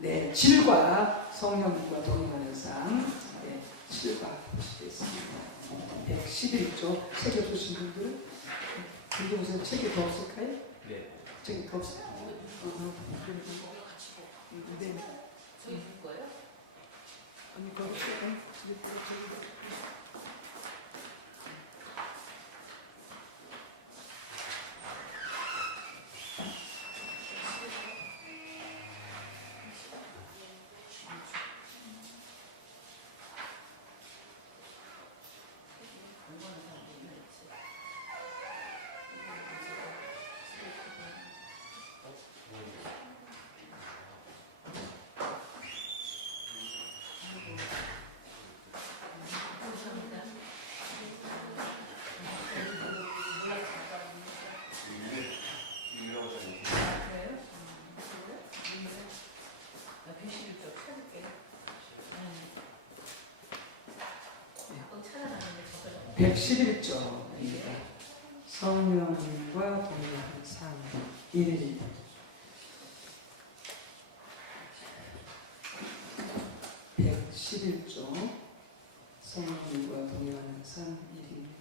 네, 7과 성령과 동행하는 삶. 네, 7과 보시겠습니다. 111조. 책이 없으신 분들? 근데 무슨 책이 더 없을까요? 네. 책이 더 없어요? 네. 저희 줄 거예요? 아니, 그거 없어요. 나 111쪽 찾을게. 찾아놨는데 111조입니다. 성령과 동행하는 삶 1일. 성령과 동행하는 삶 1입니다.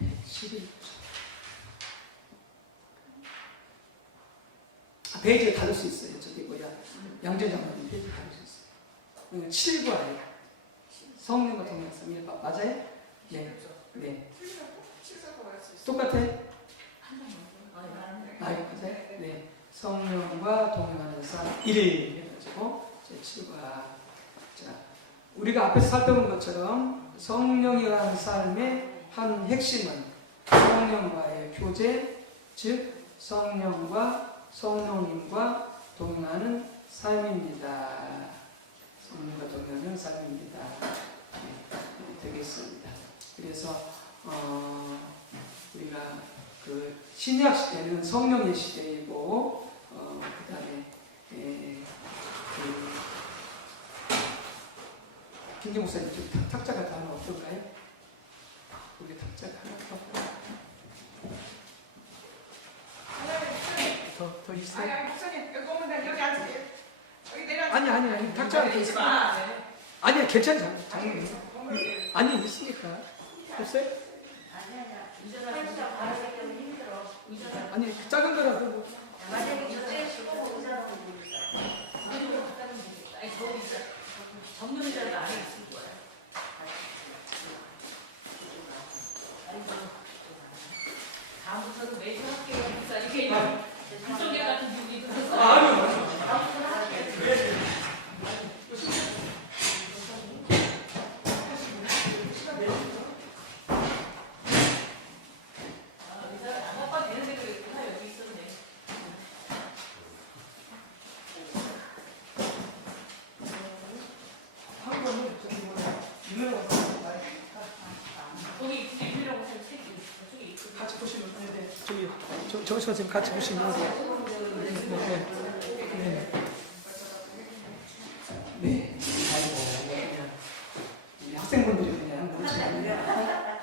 111조. 페이지를 다룰 수 있어요. 저기 양조장관님 페이지 다룰 수 있어요. 7과예요. 성령과 동행하는 삶 1. 맞아요? 네. 네. 똑같아요? 맞아요? 네. 성령과 동행하는 삶 1일 해가지고 제 7과. 자, 우리가 앞에서 살펴본 것처럼 성령이 가는 삶의 한 핵심은 성령과의 교제, 즉 성령과 성령님과 동행하는 삶입니다. 성령과 동행하는 삶입니다. 네, 되겠습니다. 그래서 우리가 그 신약 시대는 성령의 시대이고 그 다음에 김경 목사님 좀 탁자가 다 하나 어떨까요? 우리 탁자가 하나 더 있어요? 아니, 목사님, 여기 오면 난 여기 앉으세요. 여기 내려. 아니, 탁자가 더 있어요. 아니야, 괜찮아요. 아니, 있으니까. 없어요? 아니, 작은 거라도. 만약에 이때 15분 의자로 아니 전문 의자도 안에 있을 거야. 다음부터는 매주 할게요. 이게 이쪽에 같은 분이 들어서. 같이 보시면 저 지금 같이 보시면 네. 아이고, 우리 학생분들이 그냥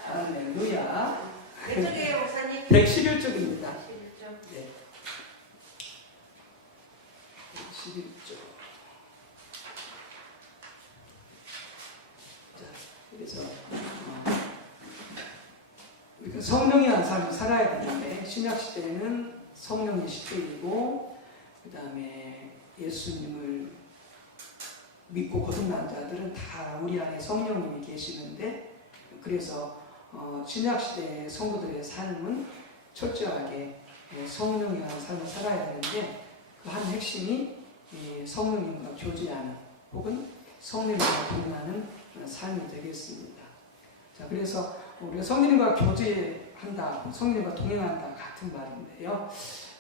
할렐루야. 몇 쪽이에요, 목사님? 111쪽입니다. 네. 111쪽. 자, 그래서 우리가 성령이 한 삶을 살아야 되는데 신약 시대에는 성령의 시대이고 그 다음에 예수님을 믿고 거듭난 자들은 다 우리 안에 성령님이 계시는데 그래서 신약 시대의 성도들의 삶은 철저하게 성령이 한 삶을 살아야 되는데 그 한 핵심이 성령님과 교제하는 혹은 성령님과 동행하는 삶이 되겠습니다. 자, 그래서 우리가 성령님과 교제한다, 성령님과 동행한다 같은 말인데요.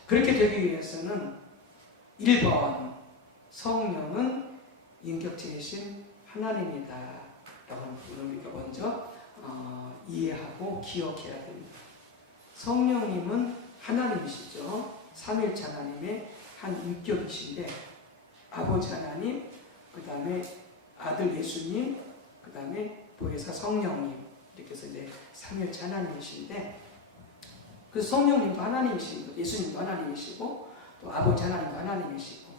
그렇게 되기 위해서는 1번 성령은 인격체이신 하나님이다 라는 부분을 우리가 먼저 이해하고 기억해야 됩니다. 성령님은 하나님이시죠. 삼일체 하나님의 한 인격이신데 아버지 하나님, 그 다음에 아들 예수님, 그 다음에 보혜사 성령님 이렇게 해서 이제 삼일체 하나님이신데 그 성령님도 하나님이시고 예수님도 하나님이시고 또 아버지 하나님도 하나님이시고,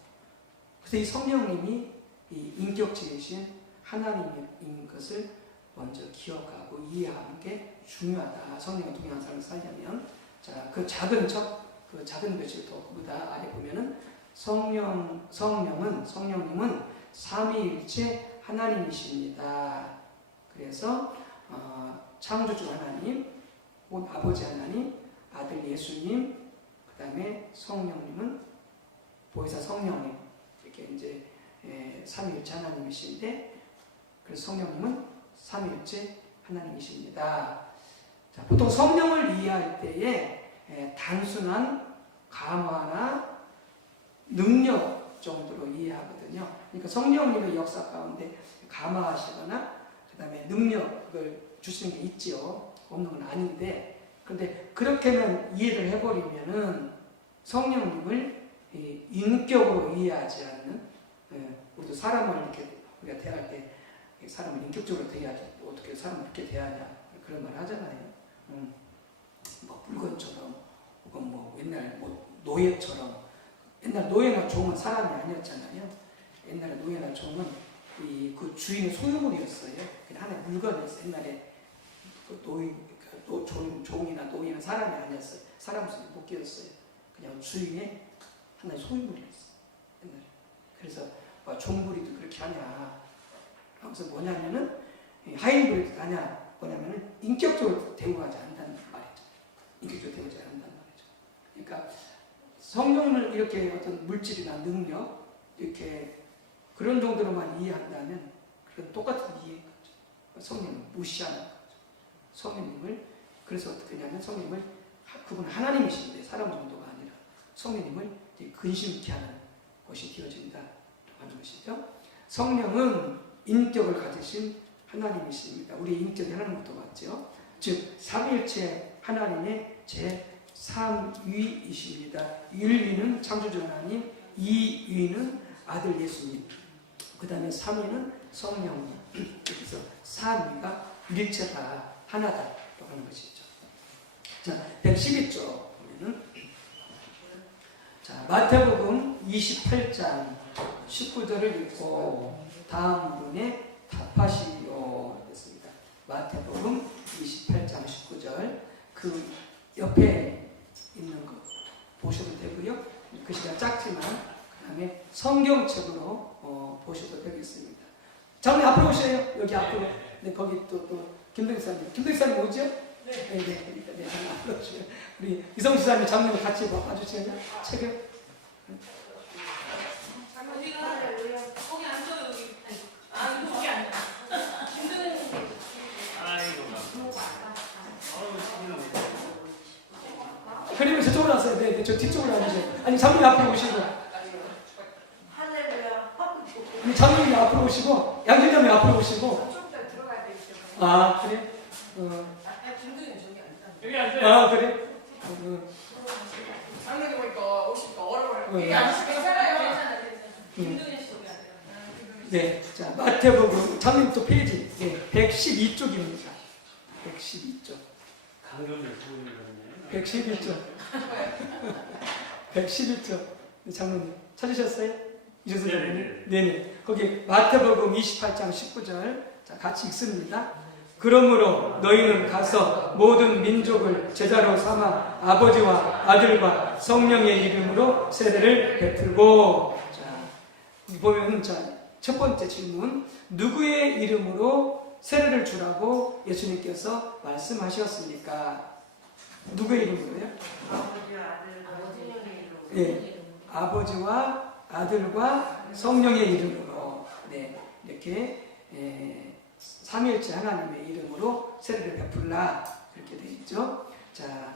그래서 이 성령님이 이 인격체이신 하나님인 것을 먼저 기억하고 이해하는 게 중요하다. 성령과 동행하는 삶을 살려면. 자, 그 작은 것이 또 그보다 아래 보면은 성령님은 삼위일체 하나님이십니다. 그래서 창조주 하나님, 곧 아버지 하나님, 아들 예수님, 그 다음에 성령님은 보혜사 성령님, 이렇게 이제 삼위일체 하나님이신데, 그래서 성령님은 삼위일체 하나님이십니다. 자, 보통 성령을 이해할 때에 단순한 감화나 능력 정도로 이해하거든요. 그러니까 성령님의 역사 가운데 감화하시거나 그 다음에 능력을 주시는 게 있지요. 없는 건 아닌데, 그런데 그렇게는 이해를 해버리면은 성령님을 인격으로 이해하지 않는, 우리도 사람을 이렇게 우리가 대할 때 사람을 인격적으로 대해야지 어떻게 사람을 그렇게 대하냐 그런 말 하잖아요. 뭐 물건처럼 혹은 뭐 옛날 뭐 노예처럼. 옛날 노예나 종은 사람이 아니었잖아요. 옛날에 노예나 종은 그 주인의 소유물이었어요. 그냥 하나의 물건이었어요. 옛날에 그 종이나 노예는 사람이 아니었어요. 사람 속에 못 끼었어요. 그냥 주인의 하나의 소유물이었어요. 옛날에. 그래서 종부리도 그렇게 하냐. 그래서 뭐냐면은 하인부리도 하냐. 뭐냐면은 인격적으로 대우하지 않는다는 말이죠. 인격적으로 대우하지 않는다는 말이죠. 그러니까 성령을 이렇게 어떤 물질이나 능력 이렇게 그런 정도로만 이해한다면 그건 똑같은 이해인 거죠. 성령을 무시하는 거죠. 성령님을 그래서 어떻게 하냐면 성령님을 그분은 하나님이신데 사람 정도가 아니라 성령님을 근심케 하는 것이 되어진다고 하는 것이죠. 성령은 인격을 가지신 하나님이십니다. 우리의 인격이 하나님부터 왔죠. 즉 삼위일체 하나님의 제3위이십니다. 1위는 창조주 하나님, 2위는 아들 예수님, 그 다음에 3위는 성령님. 그래서 3위가 일체다, 하나다라고 하는 것이죠. 자, 112쪽 보면은 자, 마태복음 28장 19절을 읽고 다음 부분에 답하시오 됐습니다. 마태복음 28장 19절 그 옆에 있는 거 보셔도 되고요. 글씨가 작지만 그 다음에 성경책으로 보셔도 되겠습니다. 장님 앞으로 오세요. 여기 앞으로. 네, 거기 또 김동희사님. 김동희사님 오죠? 네, 앞으로 오시면 우리 이성수 사님 장님 같이 봐주시면 책을. 어디가 거기 앉아요 여기. 아 이거 거기 앉아. 김동현 선생님. 그러면 저쪽으로 왔어요. 네, 저 뒤쪽으로 앉으세요. 아니 장님 앞으로 오시고. 할렐루야. 우리 장님이 앞으로 오시고 양진장님 앞으로 오시고. 좀 더 들어가야 되겠죠. 아 그래? 김동현 저기 앉아. 여기 앉아요. 아 그래? 장면이 보니까 오시니까 얼얼. 응. 이게 아저씨 괜찮아요. 괜찮아. 김동현 씨 저기 앉아. 네, 자 마태복음 장님 또 페이지 112쪽입니다. 112쪽. 강경들 소원이거든요. 111쪽. 111쪽. 장로님 찾으셨어요? 이준수 장로님? 네네. 거기 마태복음 28장 19절. 자, 같이 읽습니다. 그러므로 너희는 가서 모든 민족을 제자로 삼아 아버지와 아들과 성령의 이름으로 세례를 베풀고. 자, 보면 첫 번째 질문. 누구의 이름으로 세례를 주라고 예수님께서 말씀하셨습니까? 누구의 이름으로요? 아버지와 아들과 성령의 이름으로. 네, 아버지와 아들과 성령의 이름으로 네, 이렇게 삼위일체 하나님의 이름으로 세례를 베풀라 그렇게 되어 있죠. 자,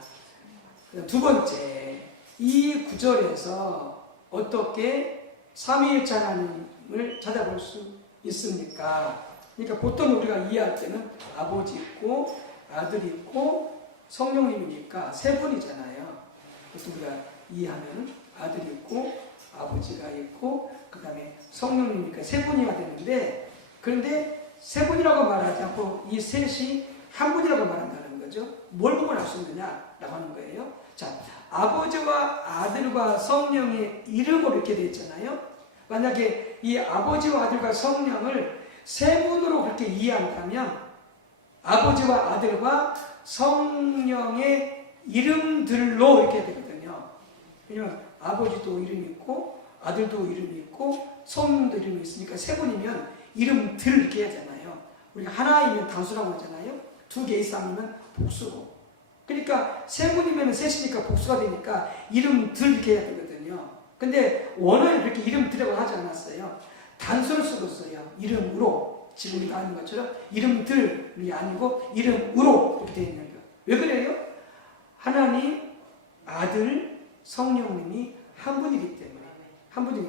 두 번째 이 구절에서 어떻게 삼위일체 하나님을 찾아볼 수 있습니까? 그러니까 보통 우리가 이해할 때는 아버지 있고 아들 있고 성령님이니까 세 분이잖아요. 그래서 우리가 이해하면 아들이 있고 아버지가 있고 그 다음에 성령님이니까 세 분이가 되는데, 그런데 세 분이라고 말하지 않고 이 셋이 한 분이라고 말한다는 거죠. 뭘 보고 알 수 있느냐라고 하는 거예요. 자, 아버지와 아들과 성령의 이름으로 이렇게 되어 있잖아요. 만약에 이 아버지와 아들과 성령을 세 분으로 그렇게 이해한다면 아버지와 아들과 성령의 이름들로 이렇게 되거든요. 왜냐면 아버지도 이름이 있고 아들도 이름이 있고 성령도 이름이 있으니까 세 분이면 이름들 이렇게 하잖아요. 우리가 하나이면 단수라고 하잖아요. 두 개 이상이면 복수고. 그러니까 세 분이면 셋이니까 복수가 되니까 이름들 이렇게 해야 되거든요. 근데 원어는 그렇게 이름들이라고 하지 않았어요. 단수를 쓰고 있어요. 이름으로. 지금 우리가 하는 것처럼 이름들이 아니고 이름으로 이렇게 되어 있는 거예요. 왜 그래요? 하나님, 아들, 성령님이 한 분이기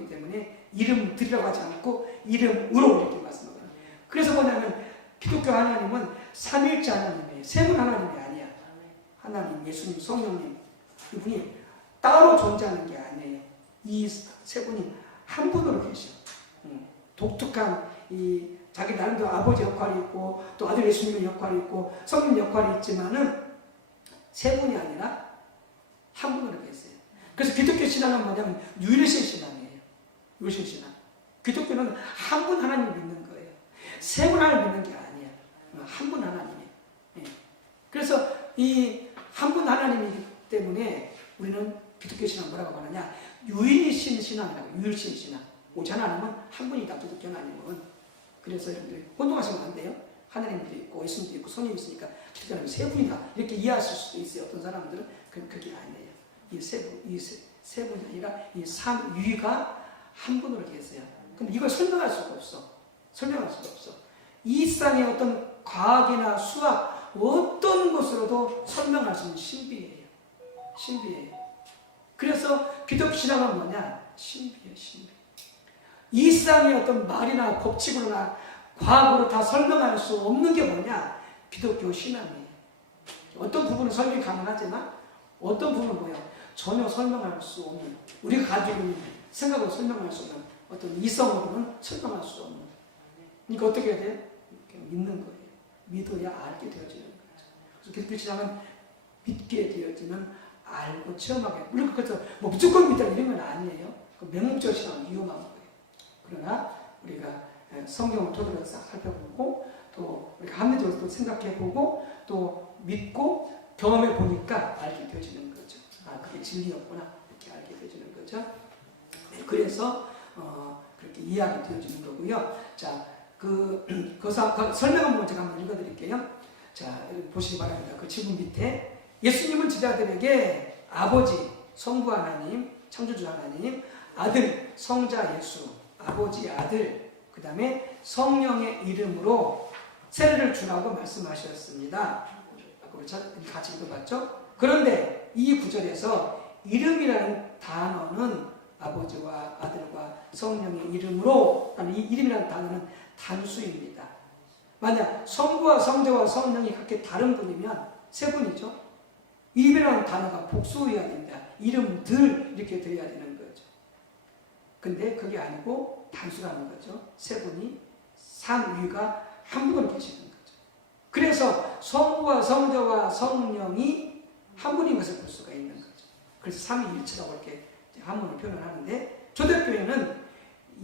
때문에 이름들이라고 하지 않고 이름으로 이렇게 말씀하거든요. 그래서 뭐냐면 기독교 하나님은 삼일째 하나님이에요. 세 분 하나님이 아니야. 하나님, 예수님, 성령님 이분이 따로 존재하는 게 아니에요. 이 세 분이 한 분으로 계셔. 독특한 이 자기 나름대로 아버지 역할이 있고 또 아들 예수님의 역할이 있고 성령 역할이 있지만은 세 분이 아니라 한 분으로 계세요. 그래서 기독교 신앙은 뭐냐면 유일신 신앙이에요. 유일신 신앙. 기독교는 한 분 하나님을 믿는 거예요. 세 분 하나님을 믿는 게 아니에요. 한 분 하나님이에요. 그래서 이 한 분 하나님이기 때문에 우리는 기독교 신앙 뭐라고 말하냐? 유일신 신앙이라고. 유일신 신앙. 오직 하나님은 한 분이다. 기독교 하나님은. 그래서 여러분들이 혼동하시면 안 돼요. 하나님도 있고 예수님도 있고 성령이 있으니까 기독교 하나님이 세 분이다. 이렇게 이해하실 수도 있어요. 어떤 사람들은 그게 아니에요. 이 세 분이 아니라 이 삼위가 한 분으로 계세요. 근데 이걸 설명할 수가 없어. 이 세상의 어떤 과학이나 수학 어떤 것으로도 설명할 수 있는 신비예요. 그래서 기독교 신앙은 뭐냐? 신비예요. 이 세상의 어떤 말이나 법칙으로나 과학으로 다 설명할 수 없는 게 뭐냐? 기독교 신앙이에요. 어떤 부분은 설명이 가능하지만 어떤 부분은 뭐야? 전혀 설명할 수 없는, 우리가 가지고 있는 생각으로 설명할 수 없는, 어떤 이성으로는 설명할 수 없는. 그러니까 어떻게 해야 돼요? 믿는 거예요. 믿어야 알게 되어지는 거죠. 그래서 기독교 신앙은 믿게 되어지면 알고 체험하게. 우리가 그래서 뭐 무조건 믿다 이런 건 아니에요. 맹목적 신앙은 위험한 거예요. 그러나 우리가 성경을 토대로 살펴보고 또 우리가 합리적으로 또 생각해보고 또 믿고 경험해 보니까 알게 되어지는 거죠. 아, 그게 진리였구나 이렇게 알게 되어지는 거죠. 네, 그래서 그렇게 이해하게 되어지는 거고요. 자, 그 설명한 부분 제가 한번 읽어드릴게요. 자, 여기 보시기 바랍니다. 그 지문 밑에 예수님은 제자들에게 아버지, 성부 하나님, 창조주 하나님, 아들, 성자 예수, 아버지, 아들, 그 다음에 성령의 이름으로 세례를 주라고 말씀하셨습니다. 아까 우리 같이 읽어봤죠? 그런데 이 구절에서 이름이라는 단어는 아버지와 아들과 성령의 이름으로, 아니, 이 이름이라는 단어는 단수입니다. 만약 성부와 성자와 성령이 각각 다른 분이면 세 분이죠. 이름이라는 단어가 복수여야 됩니다. 이름들 이렇게 되어야 되는 거죠. 근데 그게 아니고 단수라는 거죠. 세 분이 삼위가 한 분으로 계시는 거죠. 그래서 성부와 성자와 성령이 한 분인 것을 볼 수가 있는 거죠. 그래서 삼위일체라고 이렇게 한문을 표현을 하는데, 초대교회는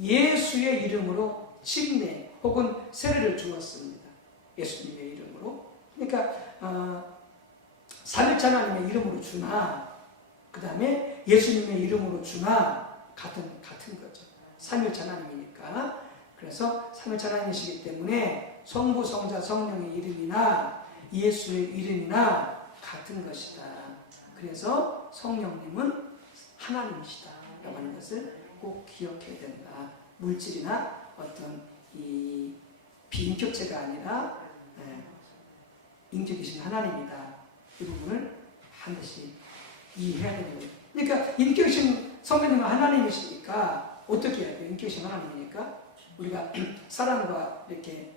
예수의 이름으로 침례 혹은 세례를 주었습니다. 예수님의 이름으로. 그러니까 삼일체 하나님의 이름으로 주나 그 다음에 예수님의 이름으로 주나 같은 거죠. 삼일체 하나님이니까. 그래서 삼일체 하나님이시기 때문에 성부, 성자, 성령의 이름이나 예수의 이름이나 같은 것이다. 그래서 성령님은 하나님이시다 라고 하는 것을 꼭 기억해야 된다. 물질이나 어떤 이 비인격체가 아니라 인격이신 하나님이다. 이 부분을 반드시 이해해야 되는 거예요. 그러니까 인격이신 성령님은 하나님이시니까 어떻게 해야 돼요? 인격이신 하나님이니까 우리가 사람과 이렇게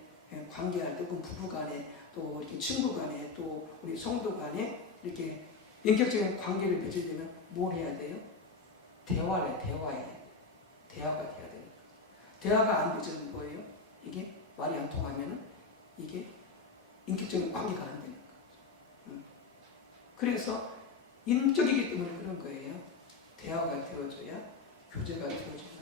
관계할 때, 그 부부 간에 또 이렇게 친구 간에 또 우리 성도 간에 이렇게 인격적인 관계를 맺으려면 뭘 해야 돼요? 대화가 돼야 돼요. 대화가 안 되면 뭐예요? 이게 말이 안 통하면 이게 인격적인 관계가 안 되는 거죠. 그래서 인격이기 때문에 그런 거예요. 대화가 되어줘야 교제가 되어줘야.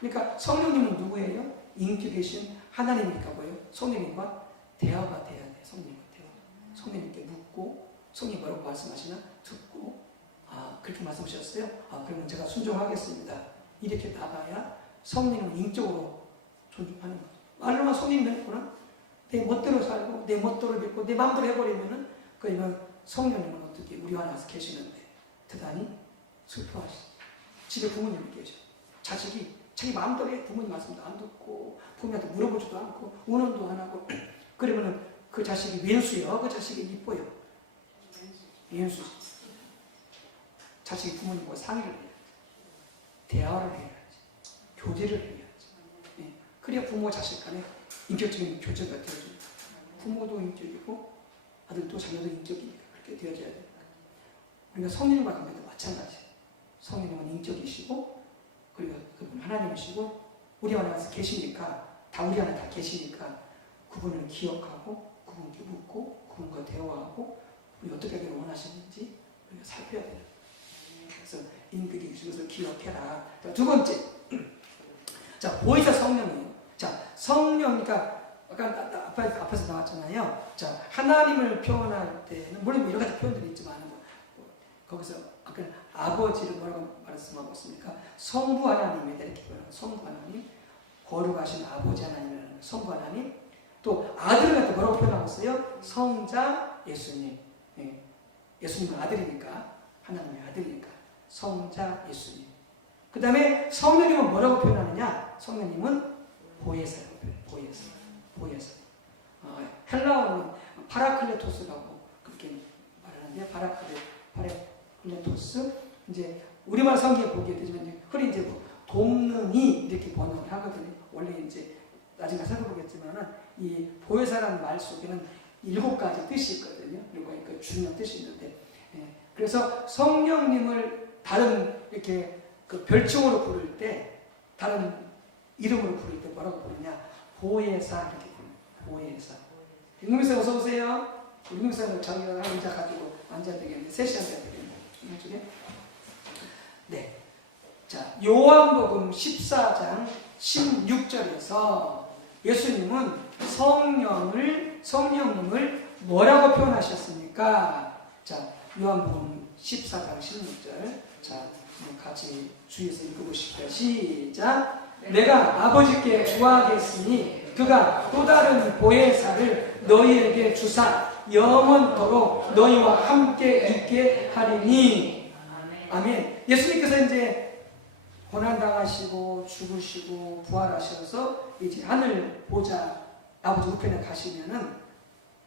그러니까 성령님은 누구예요? 인격이신 하나님이니까 뭐예요? 성령님과 대화가 돼야 돼. 성령님과 대화. 성령님께 묻고 성령이 뭐라고 말씀하시나 듣고 그렇게 말씀하셨어요? 그러면 제가 순종하겠습니다. 이렇게 나가야 성령은 인격으로 존중하는 거죠. 말로만 성령이 믿거나 내 멋대로 살고 내 멋대로 믿고 내 마음대로 해버리면은 그러면 성령님은 어떻게 우리 안에 와서 계시는데 대단히 슬퍼하시죠. 집에 부모님이 계셔. 자식이 자기 마음대로 해. 부모님 말씀도 안 듣고 부모님한테 물어보지도 않고 운원도 안 하고 그러면은 그 자식이 왼수요. 그 자식이 이뻐요. 왼수. 자식이 부모님과 상의를 해야지. 대화를 해야지. 교제를 해야지. 예. 그래야 부모 자식 간에 인격적인 교제가 되어집니다. 부모도 인격이고 아들도 자녀도 인격이니까 그렇게 되어져야 됩니다. 우리가 성령님과 관계도 마찬가지예요. 성령님은 인격이시고 그리고 그분 하나님이시고 우리 안에 와서 계시니까 다 우리 안에 다 계시니까 그분을 기억하고 그분께 묻고 그분과 대화하고 우리 어떻게 하기를 원하시는지 우리가 살펴야 돼요. 그래서 인격이 있어서 기억해라. 자, 두 번째, 자 보혜사 성령이에요. 자 성령이니까 아까 앞에서 나왔잖아요. 자 하나님을 표현할 때는 물론 여러 가지 표현들이 있지만 거기서 아까 아버지를 뭐라고 말씀하고 있습니까? 성부 하나님에 대해 이렇게 표현하고 성부 하나님, 거룩하신 아버지 하나님이라는 성부 하나님, 또 아들을 갖다 뭐라고 표현하고 있어요? 성자 예수님. 예. 예수님은 아들이니까 하나님의 아들이니까 성자 예수님. 그 다음에 성령님은 뭐라고 표현하느냐? 성령님은 보혜사라고 표현해요. 보혜사. 헬라어는 파라클레토스라고 그렇게 말하는데 파라클레토스 이제 우리말 성경에 보게 되지만 이제 흔히 이제 뭐 돕는이 이렇게 번역을 하거든요. 원래 이제 나중에 살펴보겠지만은 이 보혜사라는 말 속에는 7가지 뜻이 있거든요. 그리고 그 중요한 뜻이 있는데, 그래서 성령님을 다른 이렇게 그 별칭으로 부를 때, 다른 이름으로 부를 때 뭐라고 부르냐? 보혜사 이렇게 부르요. 보혜사. 윤금사 어서 오세요. 윤금사는 자기가 의자 가지고 앉아야 되겠는데 3시간 돼야 되겠네요. 이쪽에. 네. 자, 요한복음 14장 16절에서 예수님은 성령님을 뭐라고 표현하셨습니까? 자, 요한복음 14장 16절. 자, 같이 주의해서 읽어보실까요? 시작. 내가 아버지께 구하겠으니 그가 또 다른 보혜사를 너희에게 주사 영원토록 너희와 함께 있게 하리니. 아멘. 예수님께서 이제 고난당하시고 죽으시고 부활하셔서 이제 하늘 보좌 아버지 우편에 가시면은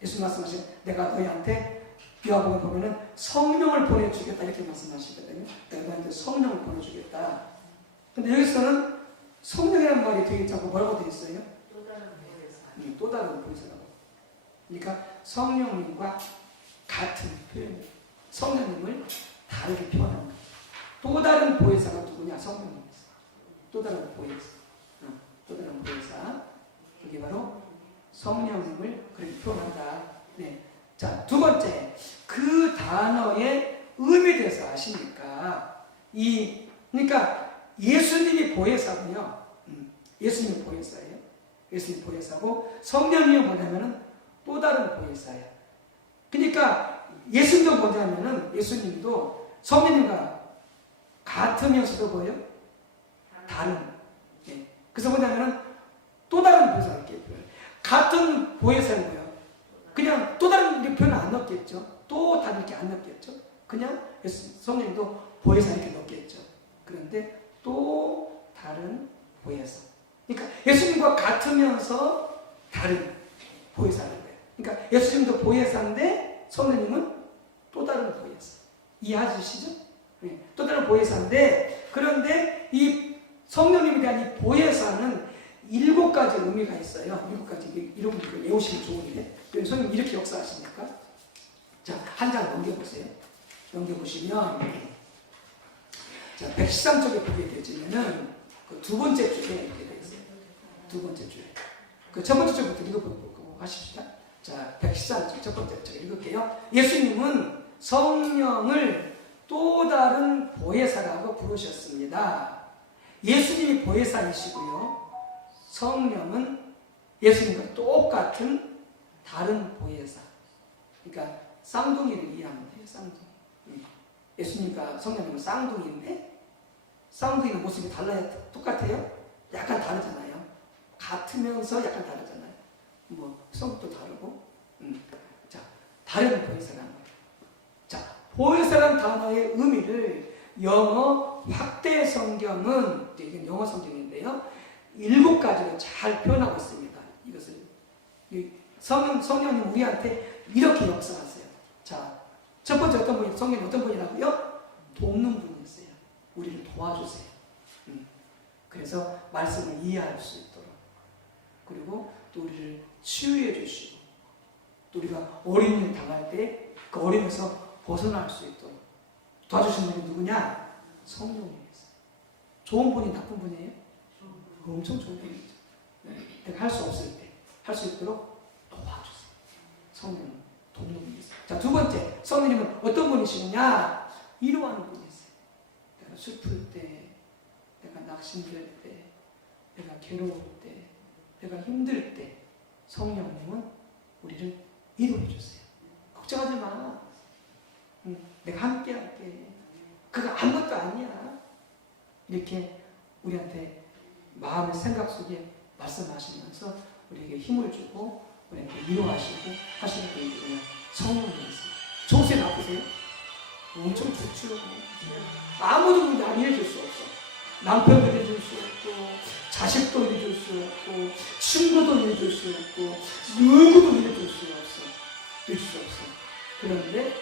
예수님 말씀하신 내가 너희한테 요한복음에 보면은 성령을 보내주겠다 이렇게 말씀하시거든요. 내가 너희한테 성령을 보내주겠다. 근데 여기서는 성령이라는 말이 되게 자꾸 뭐라고 되어 있어요? 또 다른 보혜사라고. 그러니까 성령님과 같은 표현이에요. 성령님을 다르게 표현합니다. 또 다른 보혜사가 누구냐? 성령님이었어요. 또 다른 보혜사. 또 다른 보혜사. 이게 바로 성령님을 그렇게 표현한다. 네. 자, 두 번째. 그 단어의 의미에 대해서 아십니까? 그러니까 예수님이 보혜사고요. 예수님이 보혜사예요. 예수님이 보혜사고 성령님이 뭐냐면은 또 다른 보혜사예요. 그러니까 예수님도 뭐냐면은 예수님도 성령님과 같으면서도 뭐예요? 다른. 예. 그래서 뭐냐면은 또 다른 보혜사 이렇게 표현. 같은 보혜사는 뭐예요? 그냥 또 다른 표현 안 넣겠죠. 또 다른 이렇게 안 넣겠죠. 그냥 성령님도 보혜사 이렇게 넣겠죠. 그런데 또 다른 보혜사. 그러니까 예수님과 같으면서 다른 보혜사는 거예요. 그러니까 예수님도 보혜사인데 성령님은 또 다른 보혜사. 이해하시죠? 네. 또 다른 보혜사인데 그런데 이 성령님에 대한 이 보혜사는 7가지 의미가 있어요. 7가지 이런 거 외우시면 좋은데 성령님 이렇게 역사하십니까? 자, 한 장 넘겨보세요. 넘겨보시면 자, 113쪽에 보게 되지면은 그 두 번째 줄에 이렇게 되어 있어요. 두 번째 줄에. 그 첫 번째 줄부터 읽어보고 하십시다. 자, 113쪽 첫 번째 줄 읽을게요. 예수님은 성령을 또 다른 보혜사라고 부르셨습니다. 예수님이 보혜사이시고요. 성령은 예수님과 똑같은 다른 보혜사. 그러니까 쌍둥이를 이해하면 돼요. 쌍둥이. 예수님과 성령님은 쌍둥이인데 쌍둥이는 모습이 달라요? 똑같아요? 약간 다르잖아요. 같으면서 약간 다르잖아요. 뭐 성격도 다르고. 자, 다른 보혜사라는 거예요. 자, 보혜사라는 단어의 의미를 영어 확대 성경은 이게 영어 성경인데요. 7가지로 잘 표현하고 있습니다. 이것을 성령님 우리한테 이렇게 역사하세요. 자, 첫 번째 어떤 분이 성령님 어떤 분이라고요? 돕는 분이세요. 우리를 도와주세요. 그래서 말씀을 이해할 수 있도록 그리고 또 우리를 치유해 주시고 또 우리가 어린 일 당할 때 그 어림에서 벗어날 수 있도록 도와주신 분이 누구냐? 성령님이세요. 좋은 분이 나쁜 분이에요? 엄청 좋은 분이죠. 내가 할 수 없을 때 할 수 있도록 도와주세요. 성령님 돕는 분이세요. 자, 두 번째 성령님은 어떤 분이시느냐? 위로하는 분이세요. 내가 슬플 때, 내가 낙심될 때, 내가 괴로울 때, 내가 힘들 때 성령님은 우리를 위로해 주세요. 걱정하지 마. 내가 함께 할게. 그거 아무것도 아니야. 이렇게 우리한테 마음의 생각 속에 말씀하시면서 우리에게 힘을 주고 우리에게 위로하시고 하시는 분이 그냥 성령님이세요. 좋으세요? 나쁘세요? 엄청 좋죠. 아무도 우리 알려줄 수 없어. 남편도 해줄 수 없고 자식도 해줄 수 없고 친구도 해줄 수 없고 누구도 해줄 수 없어. 해줄 수 없어. 그런데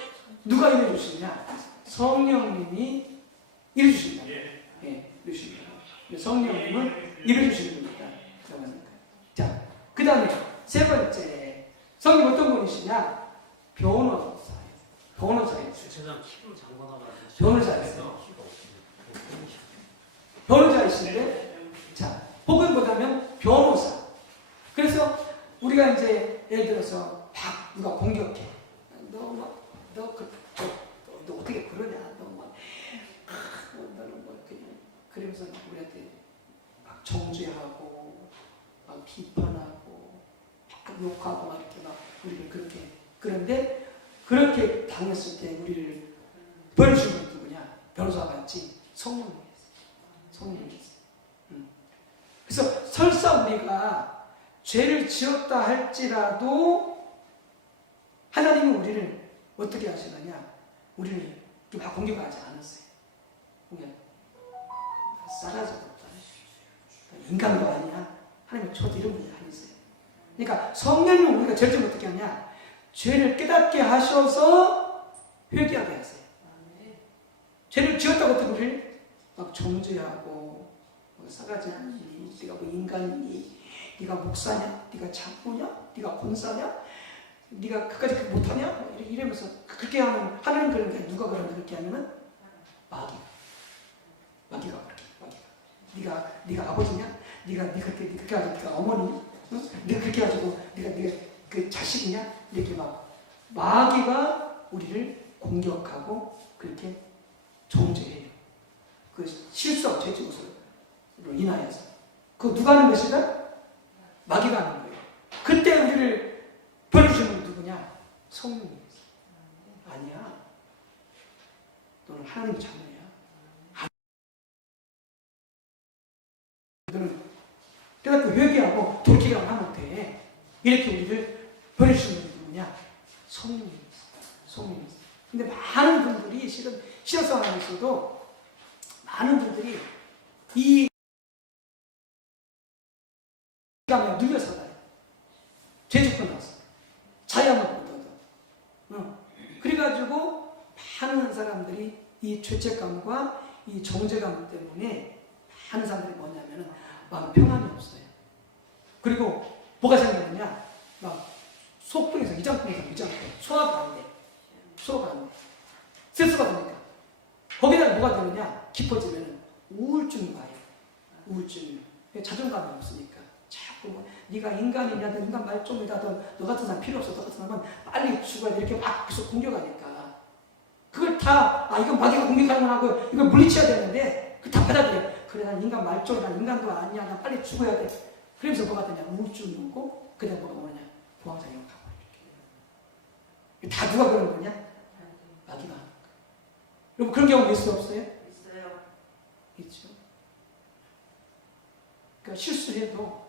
누가 해주시냐? 성령님이 일해주신다. 예, 일해주신다. 성령님은 일해주시는 분이다. 자, 그 다음에 세 번째 성령 어떤 분이시냐? 변호사예요. 세상 키로 장관하고 변호사였어요. 변호사이신데, 자, 복음보다는 변호사. 그래서 우리가 이제 예를 들어서 막 누가 공격해. 너 어떻게 그러냐? 너는 뭐 그냥 그러면서 우리한테 막 정죄하고, 막 비판하고, 막 욕하고 막 이렇게 막 우리를 그렇게 그런데 그렇게 당했을 때 우리를 벌주는 분 누구냐? 변호사 같이 성령님이었어요. 성령님이었어요. 그래서 설사 우리가 죄를 지었다 할지라도 하나님은 우리를 어떻게 하시느냐? 우리를 막 공격하지 않았어요. 그냥 싸가지 없다. 인간도 아니야. 하나님은 저도 이런 분이 아니세요. 그러니까 성령님은 우리가 죄를 좀 어떻게 하냐? 죄를 깨닫게 하셔서 회개하게 하세요. 죄를 지었다고 어떻게 우리를 막 정죄하고 싸가지니, 네가 뭐 인간이니, 네가 목사냐, 네가 장로냐, 네가 권사냐, 네가 그까지 못하냐, 이러면서 그렇게 하면 하나님 그런 게 누가 그렇게 하면은 마귀가 그렇게 네가 아버지냐, 네가 그렇게 가지고 네가 어머니냐, 응? 네가 그렇게 가지고 네가 그 자식이냐, 이렇게 막 마귀가 우리를 공격하고 그렇게 정죄해요. 그 실수하고 죄짓고서로 인하여서 그 누가 하는 것이다? 마귀가 하는 거예요. 그때 우리를 벌주시는 분 누구냐? 성령이었어. 아니야. 너는 하나님 자녀야. 너는 깨닫고 회개하고 돌이키라고 하면 돼. 이렇게 우리를 벌주시는 분 누구냐? 성령이었어. 성령이었어. 근데 많은 분들이 실은 신앙생활 안에서도 많은 분들이 이 감에 눌려 살아요. 죄짓고 나서 자유함을 못 얻어. 그래가지고 많은 사람들이 이 죄책감과 이 정죄감 때문에 많은 사람들이 뭐냐면은 마음 평안이 없어요. 그리고 뭐가 생기느냐? 막 속통에서 위장통에서 소화가 안 돼. 스트레스가 되니까 거기다가 뭐가 되느냐? 깊어지면 우울증이 와요. 우울증이. 자존감이 없으니까 자꾸 뭐 네가 인간이냐, 너 인간 말종이다, 너 같은 사람 필요 없어, 너 같은 사람은 빨리 죽어야 돼, 이렇게 막 계속 공격하니까 다 이건 마귀가 공격하는 거라고 이걸 물리쳐야 되는데 그 다 받아들여. 그래 난 인간 말종, 난 인간도 아니야, 난 빨리 죽어야 돼. 그러면서 뭐가 되냐, 우울증이 오고 그다음 뭐가 오느냐, 보안장애 가고 이렇게. 다 누가 그런 거냐? 마귀가. 여러분 그런 경우 있어 없어요? 있어요. 있죠. 그러니까 실수해도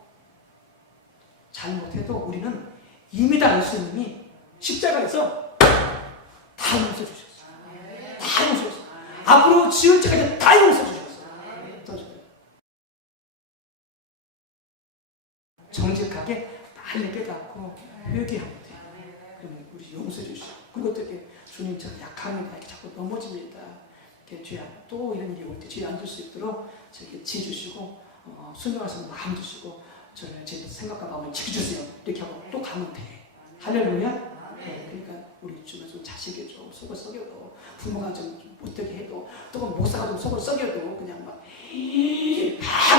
잘못해도 우리는 이미 다 예수님이 십자가에서 다 용서해 주셨어요. 다 용서해 주셨어요. 앞으로 지을 때까지 다 용서해 주셨어요. 정직하게 빨리 깨닫고 회개하면 돼요. 그러면 우리 용서해 주시고 그리고 어떻게 주님 저 약합니다. 자꾸 넘어집니다. 이렇게 죄 또 이런 일이 올 때 죄 안 줄 수 있도록 저렇게 지주시고 순종하셔서 마음 주시고 저를 제 생각과 마음을 지켜주세요. 이렇게 하고 또 가면 돼. 할렐루야. 네, 그러니까 우리 주변에서 자식이 좀 속을 썩여도 부모가 좀 못되게 해도 또 목사가 좀 속을 썩여도 그냥 막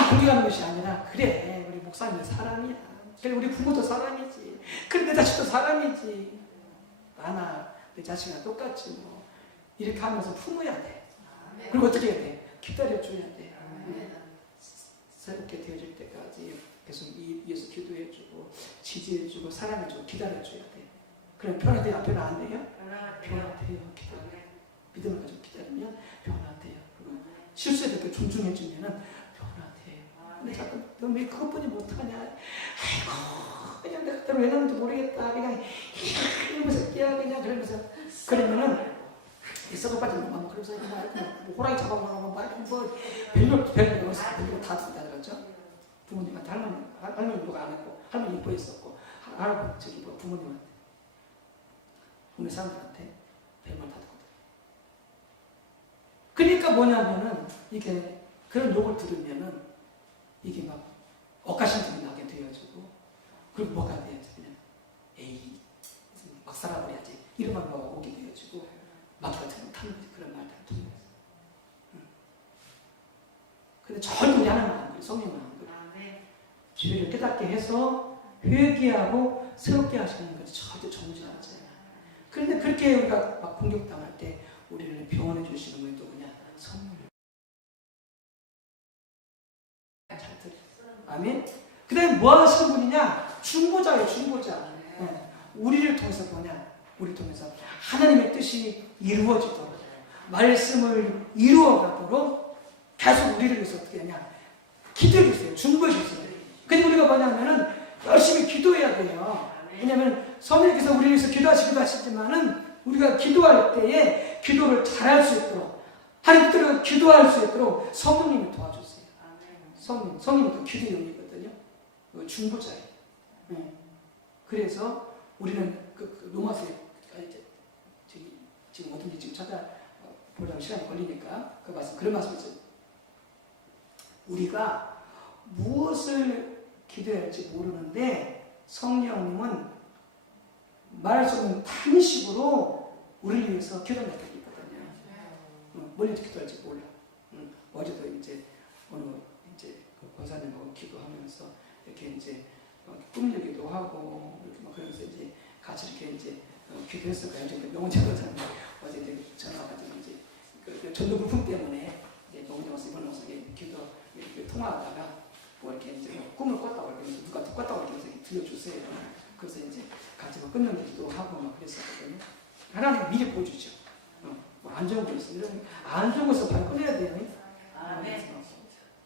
공격하는 것이 아니라 그래 우리 목사님은 사람이야. 그래 우리 부모도 사람이지. 그래 내 자식도 사람이지. 나나 내 자식이랑 똑같지 뭐. 이렇게 하면서 품어야 돼. 그리고 어떻게 해야 돼? 기다려줘야 돼. 새롭게 되어질 때까지 계속 위해서 기도해주고 지지해주고 사랑해주고 기다려줘야 돼. 그럼 변화돼요? 안 돼요? 변화돼요. 기다려. 믿음을 가지고 기다리면 변화돼요. 그리고 실수에 대해 존중해주면 변화돼요. 근데 자꾸 너 왜 그것뿐이 못하냐? 아이고 그냥 내가 그대로 왜 하는지 모르겠다. 그냥 이러면서 새끼야 그냥 그러면서 그러면은 썩어 빠진 놈 그러면서 뭐 호랑이 잡아먹으라고 뭐 별로 다 준다 그러죠. 부모님한테 할머니 누가 안 했고 할머니 이뻐했었고 할아버지 저기 뭐 부모님한테 동네 사람들한테 별말 다 듣거든. 그러니까 뭐냐면은 이게 그런 욕을 들으면은 이게 막 억가심들이 나게 되어지고 그리고 뭐가 돼야지 그냥 에이 막 살아버려야지 이런 말로 오게 되어지고 마귀가 타는 그런 말들 통해서. 근데 전혀 우리 하나님 안 그래. 성령은 안 그래. 죄를 깨닫게 해서 회개하고 새롭게 하시는 것이 절대 정죄하지 않아요. 그런데 그렇게 우리가 막 공격당할 때 우리를 병원해 주시는 분이 또 그냥 성령을 잘 들어요. 아멘. 그 다음에 뭐 하시는 분이냐? 중보자예요. 중보자. 네. 우리를 통해서 뭐냐? 우리 통해서 하나님의 뜻이 이루어지도록 말씀을 이루어가도록 계속 우리를 위해서 어떻게 하냐? 기도해 주세요. 중보해 주세요. 근데 우리가 뭐냐면은 열심히 기도해야 돼요. 왜냐하면 성령께서 우리를 위해서 기도하시기도 하시지만은 우리가 기도할 때에 기도를 잘할 수 있도록 하나님 뜻대로 기도할 수 있도록 성령님이 도와주세요. 성령님은 또 기도의 영이거든요. 중보자예요. 네. 그래서 우리는 그 로마서에 지금 어딘지 지금 찾아보려면 시간이 걸리니까 그 말씀 그런 말씀이죠. 우리가 무엇을 기도해야 할지 모르는데 성령님은 말할 수 없는 탄식으로 우리를 위해서 기도할 때가 있거든요. 뭘로 기도할지 몰라. 어제도 이제 어느 이제 그 권사님하고 기도하면서 이렇게 이제 꿈 얘기도 하고 이렇게 막 그러면서 이제 같이 이렇게 이제 기도했을 거예요. 이제 명원장 권사님 어제 이제 전화가지고 이제 그 전도 부품 때문에 이제 명원장 와서 이번 와서 기도 이렇게 통화하다가 뭐 이렇게 이제 꿈을 꿨다고 그러면서 누가 꿨다고 이렇게 들려주세요. 그래서 이제 같이 뭐 끊는 기도 하고 막 그랬었거든요. 하나님 미리 보여주죠. 뭐 안 좋은 거 있어. 이런 안 좋은 것을 바로 꺼내야 돼요.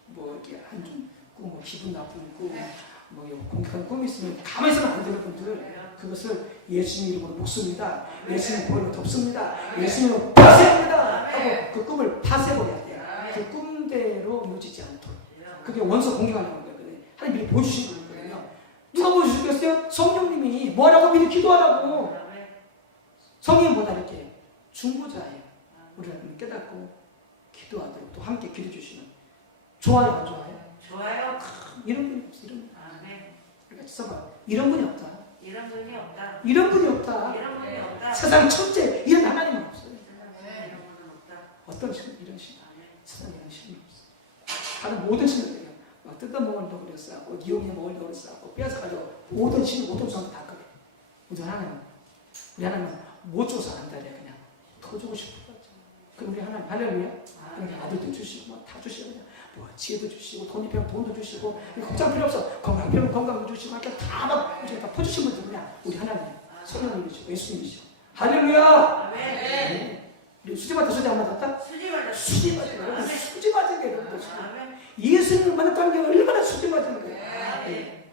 뭐 이렇게 안 좋은 꿈, 뭐 기분 나쁜 꿈, 뭐 공격한 꿈이 있으면 가만히 있으면 안 되는 분들 그것을 예수님 이름으로 목습니다. 예수님 보혈로 덮습니다. 예수님으로 파쇄합니다. 하고 그 꿈을 파쇄버려야 돼요. 그 꿈대로 이루어지지 않도록. 그게 원수 공격하는 거거든요. 하나님 미리 보여주시는 거거든요. 누가 보여주시겠어요? 성령님이 뭐하라고 미리 기도하라고. 성령이 뭐다 이렇게 중보자예요. 우리가 깨닫고 기도하도록 또 함께 기도해주시는. 좋아요 안 좋아요? 좋아요. 이런 분이 없어. 이런 분. 아멘. 써봐. 이런 분이 없다. 이런 분이 없다. 이런 분이 없다. 이런 분이 없다. 세상 천재 이런 하나님은 없어요. 이런 분은 없다. 어떤 신 이런 신 세상에 이런 신이 없어. 다른 모든 신들이요. 막 뜯어먹으려고 그랬었고 이용해 먹으려고 그랬었고 빼앗아가지고 모든 신 모든 수학 다 그래. 우리 하나님은 못 줘서 안다 그냥 더 주고 싶은 거죠. 그럼 우리 하나님 할렐루야. 이렇게 아들도 주시고 다 주시고 뭐 지혜도 주시고 돈이 필요하면 돈도 주시고 걱정 필요 없어. 건강 필요하면 건강도 주시고 이렇게 다 퍼주신 분들 그냥 우리 하나님 성령님이시고 예수님이시고 할렐루야. 아멘. 우리 수지 받다 수지 안 받았다? 수지 받았어. 수지 받아요. 수지 받은 게 여러분들 수지. 아멘. 예수님을 만났다는 게 얼마나 수지 받은 거예요. 네.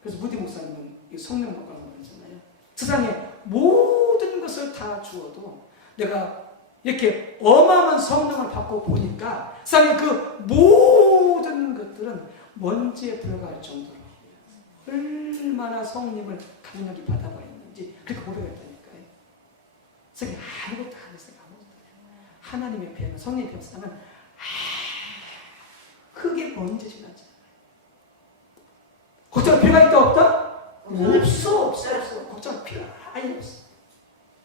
그래서 무디 목사님은 이 성령 받고 그러잖아요. 세상에 모든 것을 다 주어도 내가 이렇게 어마어마한 성령을 받고 보니까 세상에 그 모든 것들은 먼지에 불과할 정도로 얼마나 성령을 강력히 받아버렸는지 그렇게 고백했다니까요. 세상에 아무것도 안 했어요. 아무것도 안 해요. 하나님 옆에는 성령 옆에 사면 크게 먼지 지나지 않아요. 걱정할 필요가 있다 없다? 없어. 걱정할 필요가 아예 없어.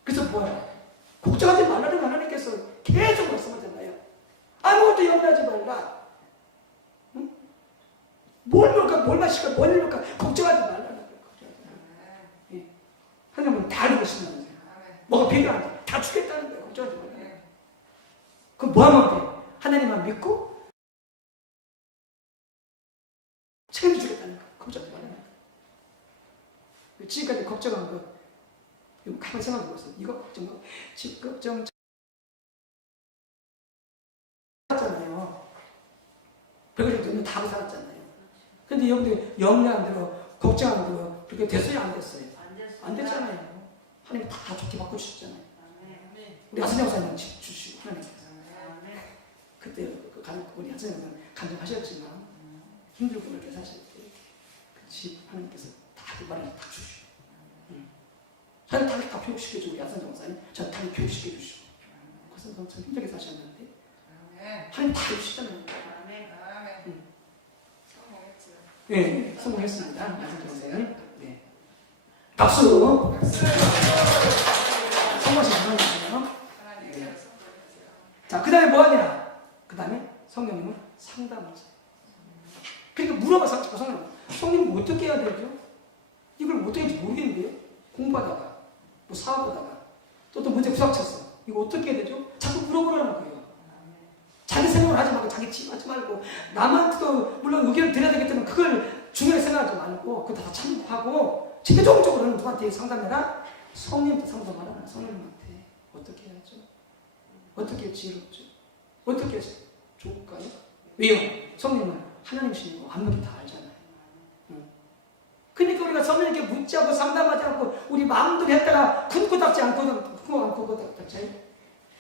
그래서 뭐야? 걱정하지 말라는 하나님께서 계속 말씀하잖아요. 아무것도 염려하지 말라. 응? 뭘 먹을까, 뭘 마실까, 뭘 입을까 걱정하지 말라는 거예요. 예. 하나님은 다 이루신다는 거예요. 뭐가 필요한지 다 주겠다는 거예요. 걱정하지 말라. 그럼 뭐 하면 돼? 하나님만 믿고 책임주겠다는 거예요. 걱정하지 말라는 거예요. 지금까지 걱정한 거 가만히 생각해보세요. 이거 걱정, 집 걱정 살았잖아요. 별거 정도 다 하고 살았잖아요. 근데 여러분들 염려 안 들어, 걱정 안 들어, 그렇게 됐어요? 안 됐어요? 안 됐잖아요. 하나님 다 좋게 바꿔주셨잖아요. 우리 하선영 사님 집 주시고 하나님께서. 그때 우리 하선영 간증하셨지만 힘들고 그렇게 사실 때 그 집 하나님께서 다 그 말을 다 주시고. 저는 당연히 다 교육시켜주고 야선 정사님 저는 당연히 교육시켜주시고 그래서 너무 힘들게 사셨는데 하나님 다 해주시잖아요. 네, 성공했습니다. 야선 정사님. 네. 박수. 성공하신 분이시네요. 네. 자, 그 다음에 뭐하냐? 그 다음에 성령님은 상담하세요. 그러니까 물어봐서 성령님 어떻게 해야 되죠? 이걸 어떻게 할지 모르겠는데요. 공부하다가 뭐 사업하다가 또 문제 부닥쳤어. 이거 어떻게 해야 되죠? 자꾸 물어보라는 거예요. 자기 생각을 하지 말고 자기 치하지 말고 남한테도 물론 의견을 드려야 되기 때문에 그걸 중요하게 생각하지 말고 그거 다 참고하고 최종적으로는 누구한테 상담해라? 성령님한테 상담하라. 성령님한테 어떻게 해야죠? 어떻게 지혜롭죠? 어떻게 해서 좋을까요? 왜요? 성령님은 하나님이시고 완벽히 다 알잖아요. 그러니까 우리가 성령님께 묻지 않고 상담하지 않고 우리 마음대로 했다가 끊고 닥지 않고 끊고 닥쳐요?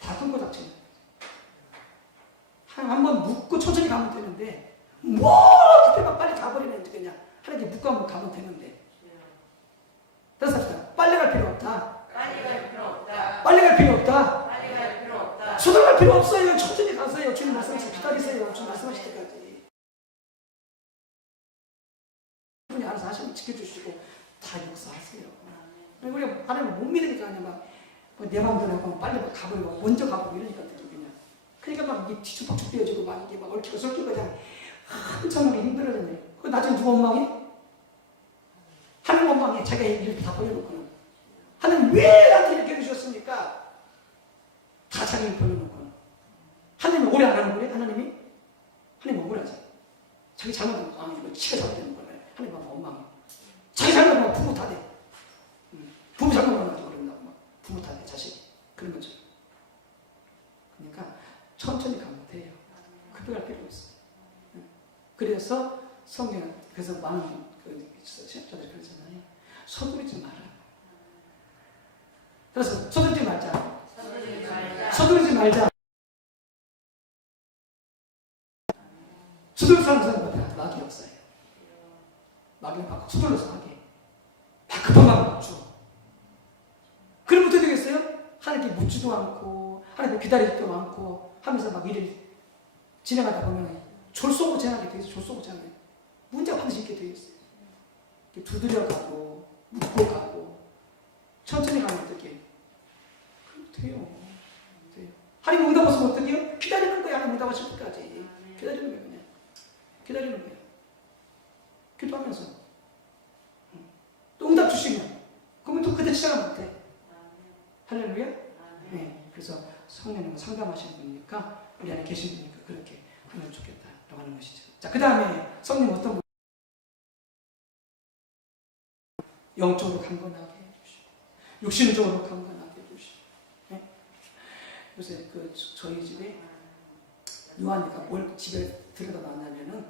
다 끊고 닥쳐요. 한번 묻고 천천히 가면 되는데 뭐 그때만 빨리 가버리면 그냥 하나님께 묻고 한번 가면 되는데 그래서 빨리 갈 필요 없다. 빨리 갈 필요 없다. 빨리 갈 필요 없다. 빨리 갈 필요 없다. 서둘러갈 필요 없어요. 천천히 가세요. 주님 말씀하시고 기다리세요. 주님 말씀하실 때까지. 분이 알아서 하시면 지켜주시고 다 역사하세요. 우리가 하나님을 못 믿으니까 그냥 막내 마음대로 하고 빨리 막 가버리고 먼저 가고 이러니까 그냥. 그러니까 막 이게 뒤죽박죽 되어지고 막 이게 막 얽히고 설키고 그냥 한참 우리 힘들어졌네. 그 나중에 누가 원망해? 하나님 원망해. 자기가 이렇게 다 버려놓고는. 하나님 왜 나한테 이렇게 해주셨습니까? 다 자기를 버려놓고는. 하나님이 오래 안 하는 거래? 하나님이? 하나님 억울하지. 자기 잘못은 이거 치가 잘못되는 거네. 하나님 원망해. 자기 잘못하면 부모 탓해. 부모 잘못하면 그런다고 막 부모 탓해. 자식. 그런 거죠. 그러니까 천천히 가면 돼요. 급해갈 필요 없어요. 그래서 성경 그래서 많은 신학자들이 그러잖아요. 서두르지 마라. 그래서 서두르지 말자. 서두르지 말자. 서두르는 사람은 뭐야? 마귀 역사예요. 마귀는 막 서둘러서 하게. 막 급한 마음을 맞춰. 그럼 어떻게 되겠어요? 하나님께 묻지도 않고 하나님께 기다리지도 않고 하면서 막 일을 진행하다 보면 졸속으로 진행하게 되어 있어요. 졸속으로 진행하게. 문제가 반드시 있게 되어 있어요. 두드려 가고 묻고 가고 천천히 가면 어떻게 돼요. 하나님 응답 없으면 어떻게 해요? 기다리는 거야. 하나님 응답하실 때까지 기다리는 거예요. 그냥 기다리는 거예요. 기도하면서 또 응답 주시면 그러면 또 그때 시작하면 돼. 할렐루야. 네, 그래서 성령님과 상담하시는 분이니까 우리 안에 계신 분이니까 그렇게 하면 좋겠다라고 하는 것이죠. 자, 그 다음에 성령 어떤 분? 영적으로 강건하게 해주시고 육신적으로 강건하게 해주시고. 네? 요새 저희 집에 요한이가 뭘 집에 들여다 놨냐면은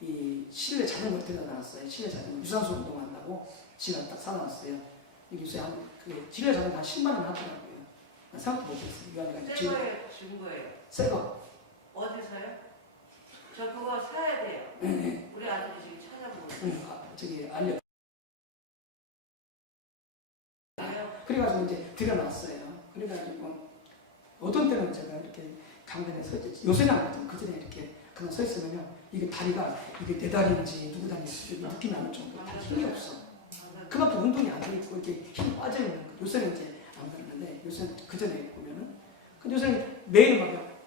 이 실내 자전거를 들여다 놨어요. 실내 자전거 유산소 운동한다고 집에 딱 사놨어요. 이게 요새 실내 자전거 한 10만 원 하더라고요. 생각도 못했어요. 요한이가 새 거예요? 준 거예요? 새 거. 어디서요? 저 그거 사야 돼요. 네네. 우리 아들이 지금 찾아보고 저기 알려. 있어요. 그래가지고 이제 들여놨어요. 그래가지고 어떤 때는 제가 이렇게 강변에 서 있지. 요새는 안 그래도 그전에 이렇게 그냥 서 있으면요. 이게 다리가 이게 내 다리인지 누구 다리인지 느낌이 안 올 정도로 다 힘이 없어. 그만큼 운동이 안 돼 있고 이렇게 힘이 빠져 있는 거. 요새는 이제 안 그러는데 요새는 그전에 보면은 근데 요새는 매일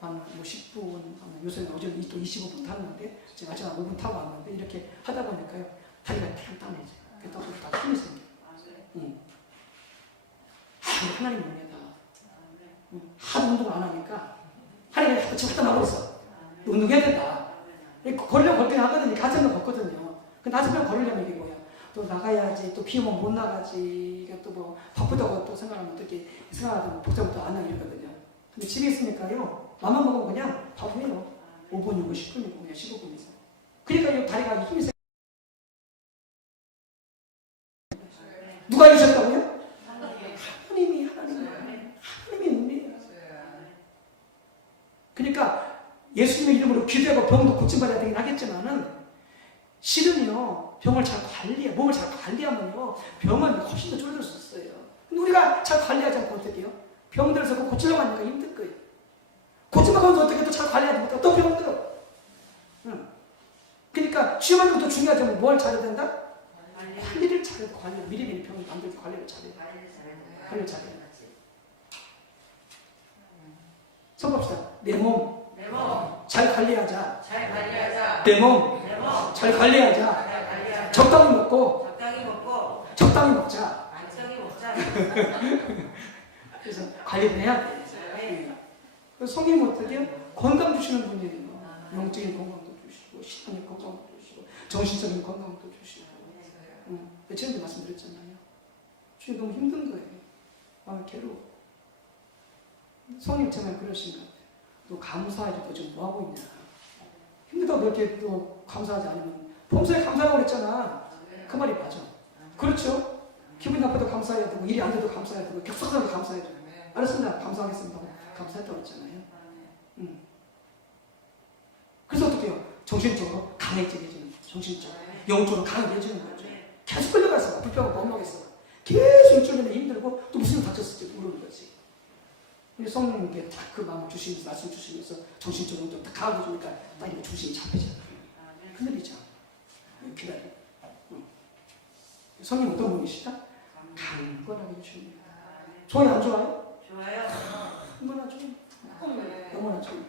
뭐 10분, 요새는 어제 또 25분 탔는데 제가 아침 5분 타고 왔는데 이렇게 하다 보니까요 다리가 단단해져. 그래서 다 힘이 생겨. 하나님 은혜다. 하도 운동을 안 하니까 하나님이 자꾸 집에 갖다 놔버렸어. 운동해야 된다. 걸으려면 걷긴 하거든요. 가슴도 걷거든요. 근데 나중에 걸으려면 이게 뭐야? 또 나가야지, 또 비 오면 못 나가지, 이게 또 뭐 바쁘다고 또 생각하면 어떻게 생각하면 복잡부터 안 하고 이러거든요. 근데 집에 있으니까요, 맘만 먹으면 그냥 바로 해요. 5분이고 10분이고 그냥 15분이서. 그러니까 이 다리가 힘이 세. 누가 이셨다고요? 하나님이 은혜예요. 그러니까 예수님의 이름으로 기도하고 병도 고침받아야 되긴 하겠지만은 실은요 병을 잘 몸을 잘 관리하면요 병은 훨씬 더 줄어들 수 있어요. 근데 우리가 잘 관리하지 않고 어떻게 해요? 병들어서 고치려고 하니까 힘들 거예요. 고치려고 하면 어떻게 또 잘 관리하지 못하고 또 병들어. 그러니까 치유하는 것도 중요하지만 뭘 잘해야 된다? 관리를 잘해야 돼. 미리미리 병을 만들고 관리를 잘해야 돼. 관리를 잘해야 돼. 써봅시다. 내 몸 잘 관리하자. 내 몸 잘 관리하자. 적당히 먹고 적당히 먹자. 그래서 관리를 해야 돼. 그래서 성령님 어떻게 해요? 건강 주시는 분이에요. 영적인 건강도 주시고 신앙의 건강도 주시고 정신적인 건강도 주시고. 며칠 말씀드렸잖아요. 주님 너무 힘든 거예요. 마음이 괴로워. 성령 정말 그러신 것 같아요. 너 감사해도 너 지금 뭐 하고 있냐? 힘들다고 그렇게 또 감사하지 않으면 평소에 감사하라고 그랬잖아. 그 말이 맞아. 그렇죠? 기분이 나빠도 감사해야 되고 일이 안 돼도 감사해야 되고 격석하도 감사해야 되고 알았습니다. 감사하겠습니다. 감사했다고 그랬잖아요. 그래서 어떻게 해요? 정신적으로 강해지는 정신적으로 영적으로 강해지는 거죠. 계속 끌려가서 불평하고 못 먹겠어. 계속 일주일에 힘들고 또 무슨 일 다쳤을지 모르는 거지. 근데 성령님께 딱 그 마음을 주시면서 말씀 주시면서 정신적으로 좀 딱 강하게 주니까 딱 이렇게 중심이 잡혀져요. 흔들리죠. 기다려. 성령 어떤 분이시다? 강건하게 해주십니다. 좋아요 안 좋아요? 좋아요. 얼마나 좋아요. 얼마나 좋아요.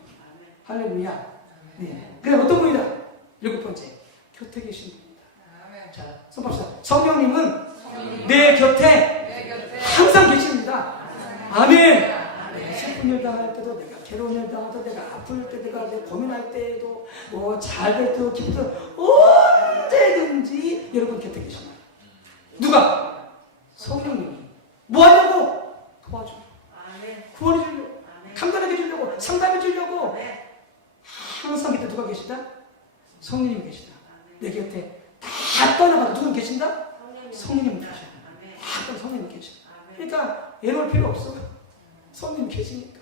할렐루야. 네. 그래 어떤 분이다? 7번째 곁에 계신 분이다. 자, 손봅시다. 성령님은 내 곁에 항상 계십니다. 아멘. 슬픈 일 당할 때도 내가 괴로운 일 당할 때 내가 아플 때 내가 고민할 때도 뭐 잘 될 때도 기쁠 때도 언제든지 여러분 곁에 계십니다. 누가? 성령님이 뭐 하려고? 도와주려고 구원해 주려고 감당해 주려고 상담해 주려고 항상 곁에 누가 계시다? 성령님이 계시다. 내 곁에 다 떠나가도 누군 계신다? 성령님이 계셔. 다 성령님이 계셔. 그러니까 애놓을 필요 없어. 성령님 계시니까.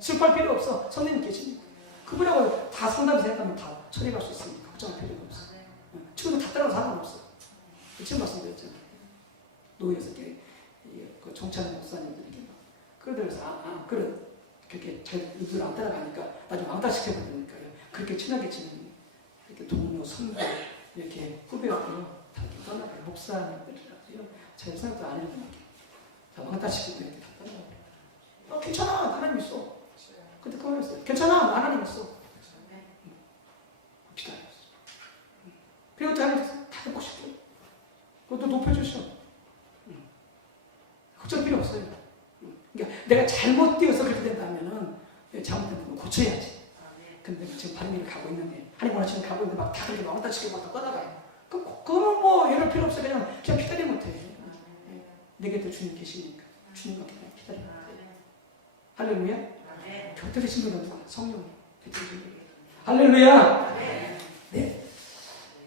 슬퍼할 필요 없어. 성령님 계시니까. 그분하고 다 상담해서 했다면 다 처리할 수 있으니까 걱정할 필요가 없어. 친구들 다 따라도 상관없어. 지금 말씀드렸잖아요. 노예에서 그 정찬 목사님들에게 그러면서 그래 그렇게 자기들 안 따라가니까 나중에 왕따시켜버리니까요. 그렇게 친하게 지내는 이렇게 동료, 선배, 이렇게 후배하고요. 다 이렇게 떠나가요. 목사님들이라고요. 자기 생각도 안 해도 다 왕따시키고 이렇게 다 떠나가요. 괜찮아. 하나님 있어. 그때 그 말했어요. 괜찮아. 하나님 있어. 기다렸어. 그리고 자기를 다 회복시켜. 그것도 높여주셔. 걱정 필요 없어요. 그러니까 내가 잘못 되어서 그렇게 된다면은 잘못된 건 고쳐야지. 근데 내가 지금 바른 길을 가고 있는데 하나님 원하시는 가고 있는데 막 다 그렇게 막 왔다 시키고 막 떠나가요. 그거는 뭐 이럴 필요 없어. 그냥 기다리면 돼. 내게 또 주님 계시니까 주님과 기다리면 돼. 할렐루야. 곁에 계신 분은 누가? 성령님. 할렐루야. 네.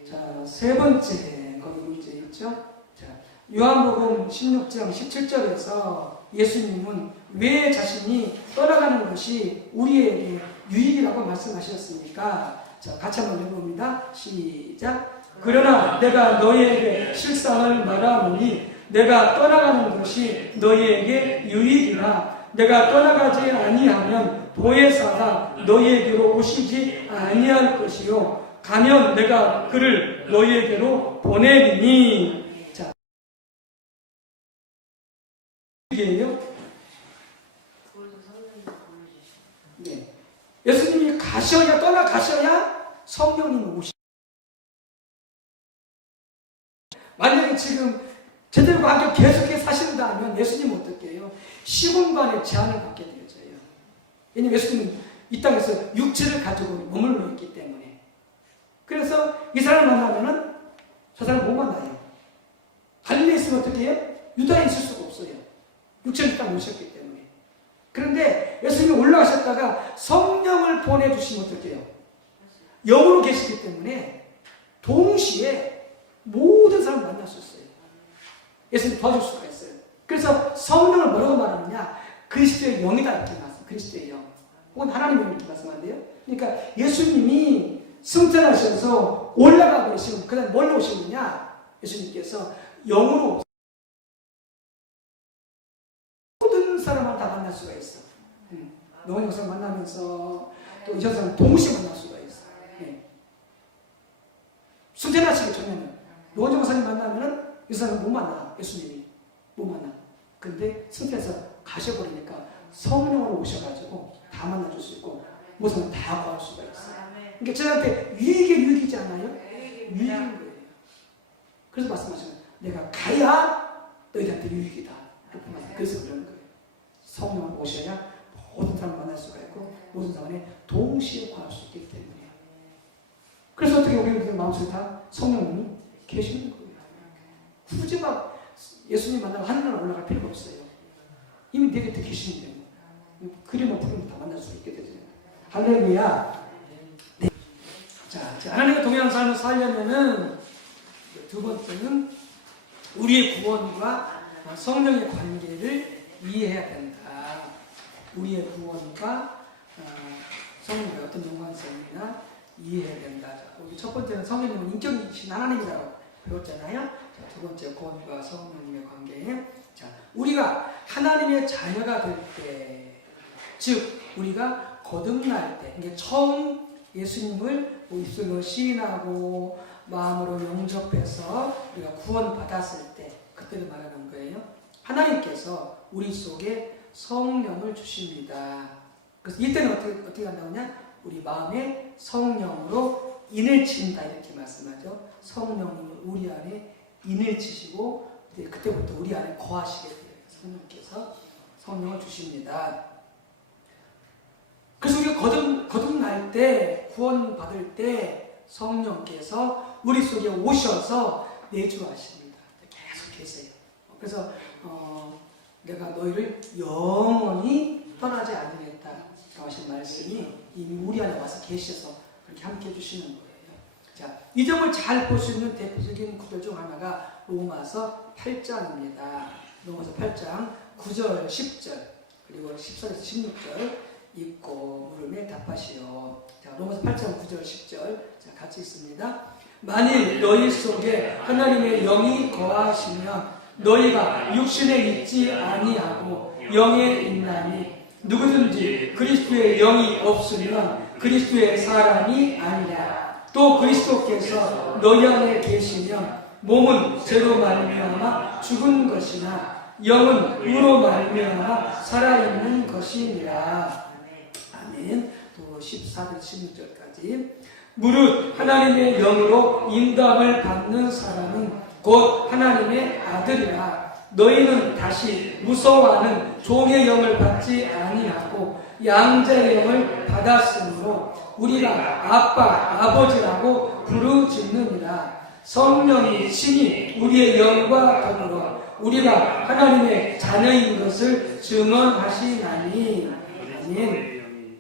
자, 세 번째 거기 문제 있죠. 자, 요한복음 16장 17절에서 예수님은 왜 자신이 떠나가는 것이 우리에게 유익이라고 말씀하셨습니까? 자, 같이 한번 해봅니다. 시작. 그러나 내가 너희에게 실상을 말하노니 내가 떠나가는 것이 너희에게 유익이라. 내가 떠나가지 아니하면 보혜사가 너희에게로 오시지 아니할 것이요 가면 내가 그를 너희에게로 보내리니. 자, 이게요. 네. 예수님이 가셔야 떠나가셔야 성령님이 오시. 만약에 지금 제대로 함께 계속해서 사신다면 예수님은 어떻게 해요? 시공간에 제한을 받게 되어져요. 왜냐하면 예수님은 이 땅에서 육체를 가지고 머물러 있기 때문에. 그래서 이 사람을 만나면은 저 사람을 못 만나요. 갈릴리에 있으면 어떻게 해요? 유다에 있을 수가 없어요. 육체를 이 땅에 오셨기 때문에. 그런데 예수님이 올라가셨다가 성령을 보내주시면 어떻게 해요? 영으로 계시기 때문에 동시에 모든 사람을 만날 수 있어요. 예수님 도와줄 수가 있어요. 그래서 성령을 뭐라고 말하느냐? 그리스도의 영이다 이렇게 말씀. 그리스도의 영. 혹은 하나님의 영 이렇게 말씀한대요. 그러니까 예수님이 승천하셔서 올라가고 계시면 그 다음에 뭘로 오시느냐? 예수님께서 영으로 모든 사람을 다 만날 수가 있어. 노원 영상 만나면서 또 이 사람 동시에 만날 수가 있어. 네. 승천하시기 전에는 노원 영상을 만나면은 이 사람은 못 만나. 예수님이 못 만나. 근데 승천해서 가셔버리니까 성령으로 오셔가지고 다 만나줄 수 있고 무슨 다 구할 수가 있어요. 그러니까 저한테 유익이지 않아요? 유익인 거예요. 그래서 말씀하시는 내가 가야 너희한테 유익이다. 그래서 그런 거예요. 성령을 오셔야 모든 사람을 만날 수가 있고 모든 사람에 동시에 구할 수 있기 때문에. 그래서 어떻게 우리 마음속에 다 성령님이 계시는 거예요. 굳이 막 예수님 만나고 하늘나라 올라갈 필요가 없어요. 이미 내 곁에 계시는데 그림을 부르면 다 만날 수 있게 되죠. 할렐루야. 네. 자, 하나님과 동행하는 삶을 살려면은 두 번째는 우리의 구원과 성령의 관계를 이해해야 된다. 우리의 구원과 성령의 어떤 연관성이나 이해해야 된다. 자, 우리 첫 번째는 성령님은 인격이신 하나님이라고 배웠잖아요. 자, 두 번째 구원과 성령님의 관계. 자, 우리가 하나님의 자녀가 될 때, 즉 우리가 거듭날 때, 이게 처음 예수님을 입술로 시인하고 마음으로 영접해서 우리가 구원받았을 때, 그때를 말하는 거예요. 하나님께서 우리 속에 성령을 주십니다. 그래서 이때는 어떻게 한다고냐? 우리 마음에 성령으로 인을 친다 이렇게 말씀하죠. 성령님은 우리 안에 인을 치시고 그때부터 우리 안에 거하시게 돼요. 성령께서 성령을 주십니다. 그래서 우리가 거듭날 때, 구원받을 때 성령께서 우리 속에 오셔서 내주하십니다. 계속 계세요. 그래서 내가 너희를 영원히 떠나지 않으겠다라고 하신 말씀이 이미 우리 안에 와서 계셔서 그렇게 함께 해주시는 거예요. 자, 이 점을 잘 볼 수 있는 대표적인 구절 중 하나가 로마서 8장입니다. 로마서 8장 9절, 10절, 그리고 14절에서 16절 읽고 물음에 답하시오. 자, 로마서 8장 9절, 10절 자, 같이 있습니다. 만일 너희 속에 하나님의 영이 거하시면 너희가 육신에 있지 아니하고 영에 있나니 누구든지 그리스도의 영이 없으면 그리스도의 사람이 아니라. 또 그리스도께서 너희 안에 계시면 몸은 죄로 말미암아 죽은 것이나 영은 의로 말미암아 살아있는 것이니라. 아멘. 또 14절 16절까지. 무릇 하나님의 영으로 인도함을 받는 사람은 곧 하나님의 아들이라. 너희는 다시 무서워하는 종의 영을 받지 아니하고 양자의 영을 받았으므로 우리가 아빠, 아버지라고 부르짖느니라. 성령이 친히 우리의 영과 더불어 우리가 하나님의 자녀인 것을 증언하시나니. 아멘.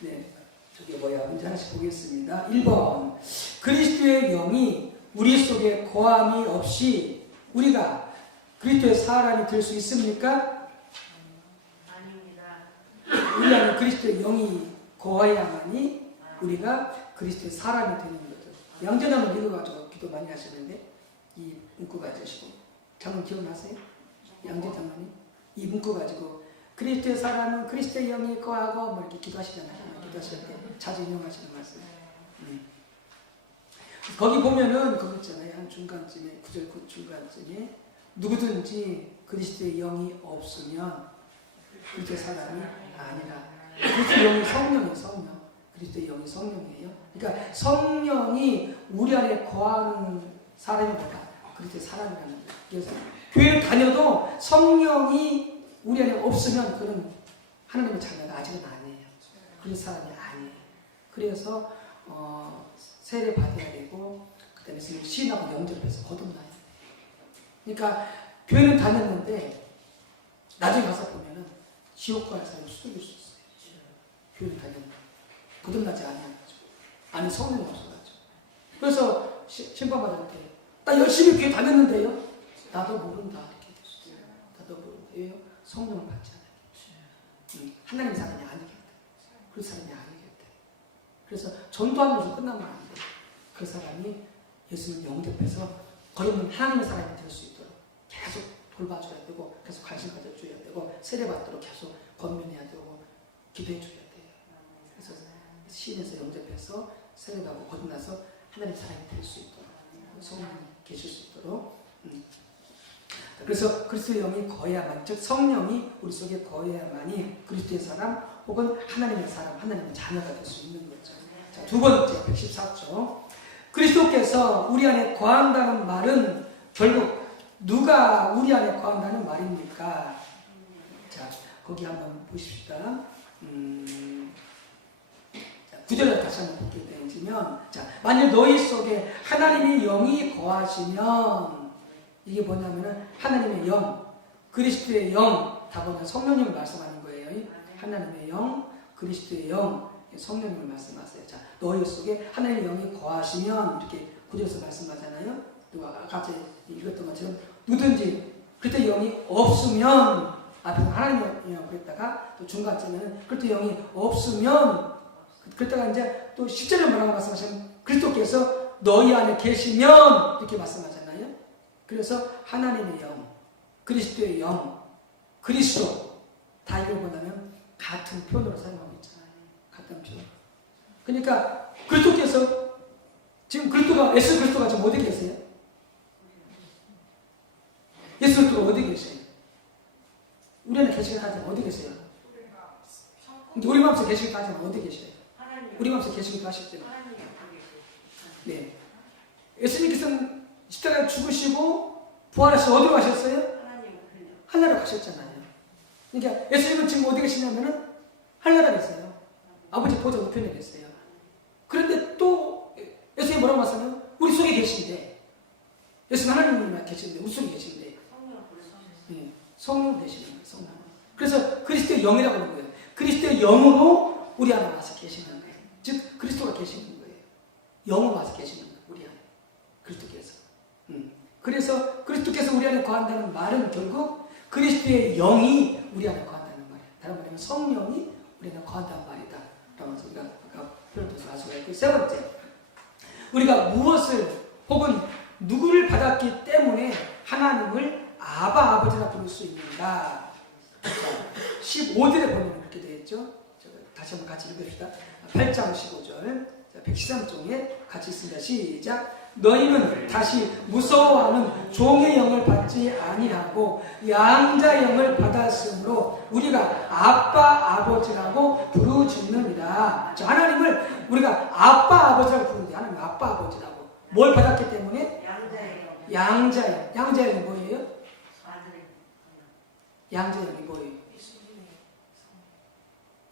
네, 저게 뭐야? 문제 하나씩 보겠습니다. 1번. 그리스도의 영이 우리 속에 거함이 없이 우리가 그리스도의 사람이 될 수 있습니까? 아닙니다. 우리 안에 그리스도의 영이 거해야만이 우리가 그리스도의 사람이 되는 거죠. 양전하면 읽어가지고 기도 많이 하시는데 이 문구 가지시고 장면 기억나세요? 양전 장면이 이 문구 가지고 그리스도의 사람은 그리스도의 영이 거하고 뭐 이렇게 기도하시잖아요. 기도하실 때 자주 인용하시는 말씀. 거기 보면은 그거 있잖아요. 한 중간쯤에 9절 중간쯤에 누구든지 그리스도의 영이 없으면 그리스도의 사람이 아니라. 그리스도의 영이 성령이에요. 성령. 그리스도의 영이 성령이에요. 그러니까 성령이 우리 안에 거하는 사람이 뭐다? 그리스도의 사람이라는 거예요. 그래서 교회 다녀도 성령이 우리 안에 없으면 그는 하나님의 자녀가 아직은 아니에요. 그런 사람이 아니에요. 그래서 세례 받아야 되고 그다음에 시인하고 영접해서 거듭나야 돼요. 그러니까 교회는 다녔는데 나중에 가서 보면은 지옥 갈 사람을 수독일 수 있어요. 교회는 다녔는데 거듭나지 않아가지고 안에 성령이 없어가지고. 그래서 심판받을 때 나 열심히 교회 다녔는데요. 나도 모른다 이렇게 됐어요. 나도 모른다. 왜요? 성령을 받지 않아요. 하나님의 사람이 아니겠다. 그 사람이 아니겠다. 그래서 전도하면서 끝나면 안 돼. 그 사람이 예수를 영접해서 거의 없는 하나님의 사람이 될 수 있도록 계속 돌봐줘야 되고 계속 관심 가져줘야 되고 세례받도록 계속 권면해야 되고 기도해줘야 돼요. 그래서 시인에서 영접해서 세례받고 거듭나서 하나님의 사람이 될 수 있도록 성령이 계실 수 있도록. 그래서 그리스도의 영이 거해야만, 즉 성령이 우리 속에 거해야만이 그리스도의 사람 혹은 하나님의 사람, 하나님의 자녀가 될 수 있는 거죠. 자, 두 번째 114조. 그리스도께서 우리 안에 거한다는 말은 결국 누가 우리 안에 거한다는 말입니까? 자, 거기 한번 보십시다. 9절을 다시 한번 보게 되면, 자, 만일 너희 속에 하나님의 영이 거하시면, 이게 뭐냐면은 하나님의 영, 그리스도의 영, 다 보면 성령님을 말씀하는 거예요. 하나님의 영, 그리스도의 영, 성령님을 말씀하세요. 자, 너희 속에 하나님의 영이 거하시면 이렇게 9절에서 말씀하잖아요. 또 아까 읽었던 것처럼 누구든지 그리스도의 영이 없으면, 앞에서 하나님의 영 그랬다가 또 중간쯤에는 그리스도의 영이 없으면, 그랬다가 이제 또 10절에 뭐라고 말씀하시면 그리스도께서 너희 안에 계시면 이렇게 말씀하잖아요. 그래서 하나님의 영, 그리스도의 영, 그리스도 다 이걸 본다면 같은 표현으로 사용하고 있잖아요. 같은 표현. 그러니까 그리스도께서 지금 예수 그리스도가 지금 어디 계세요? 예수 그리스도가 어디 계세요? 우리 안에 계시긴 하지만 어디 계세요? 우리 마음속에 계시긴 하지만 어디 계세요? 우리 마음속에 계시기도 하셨잖아요. 네. 예수님께서는 십자가에 죽으시고 부활하셔서 어디로 가셨어요? 하늘로 가셨잖아요. 그러니까 예수님은 지금 어디 계시냐면은 하늘나라에 계세요. 아버지 보좌 우편에 계세요. 그런데 또 예수님이 뭐라고 말씀하면 우리 속에 계신데, 예수님 하나님이 계신데 우리 속에 계신데 네. 성령 되시는 거예요. 성령. 그래서 그리스도의 영이라고 하는 거예요. 그리스도의 영으로 우리 안에 와서 계시는 거예요. 즉 그리스도가 계시는 거예요. 영으로 와서 계시는 거예요. 우리 안에 그리스도께서. 그래서 그리스도께서 우리 안에 거한다는 말은 결국 그리스도의 영이 우리 안에 거한다는 말이에요. 다른 말하면 성령이 우리 안에 거한다는 말이다. 라면서 우리가 아까 표현해서 알 수가 있고, 세 번째, 우리가 무엇을 혹은 누구를 받았기 때문에 하나님을 아바 아버지라 부를 수 있는가? 15절에 보면 그렇게 되어 있죠. 다시 한번 같이 읽읍시다. 8장 15절 113쪽에 같이 있습니다. 시작. 너희는 다시 무서워하는 종의 영을 받지 아니하고 양자 영을 받았으므로 우리가 아빠 아버지라고 부르짖느니라. 하나님을 우리가 아빠 아버지라고 부르는데, 하나님 아빠 아버지라고 뭘 받았기 때문에? 양자영. 양자영이 뭐예요? 양자형이 뭐예요?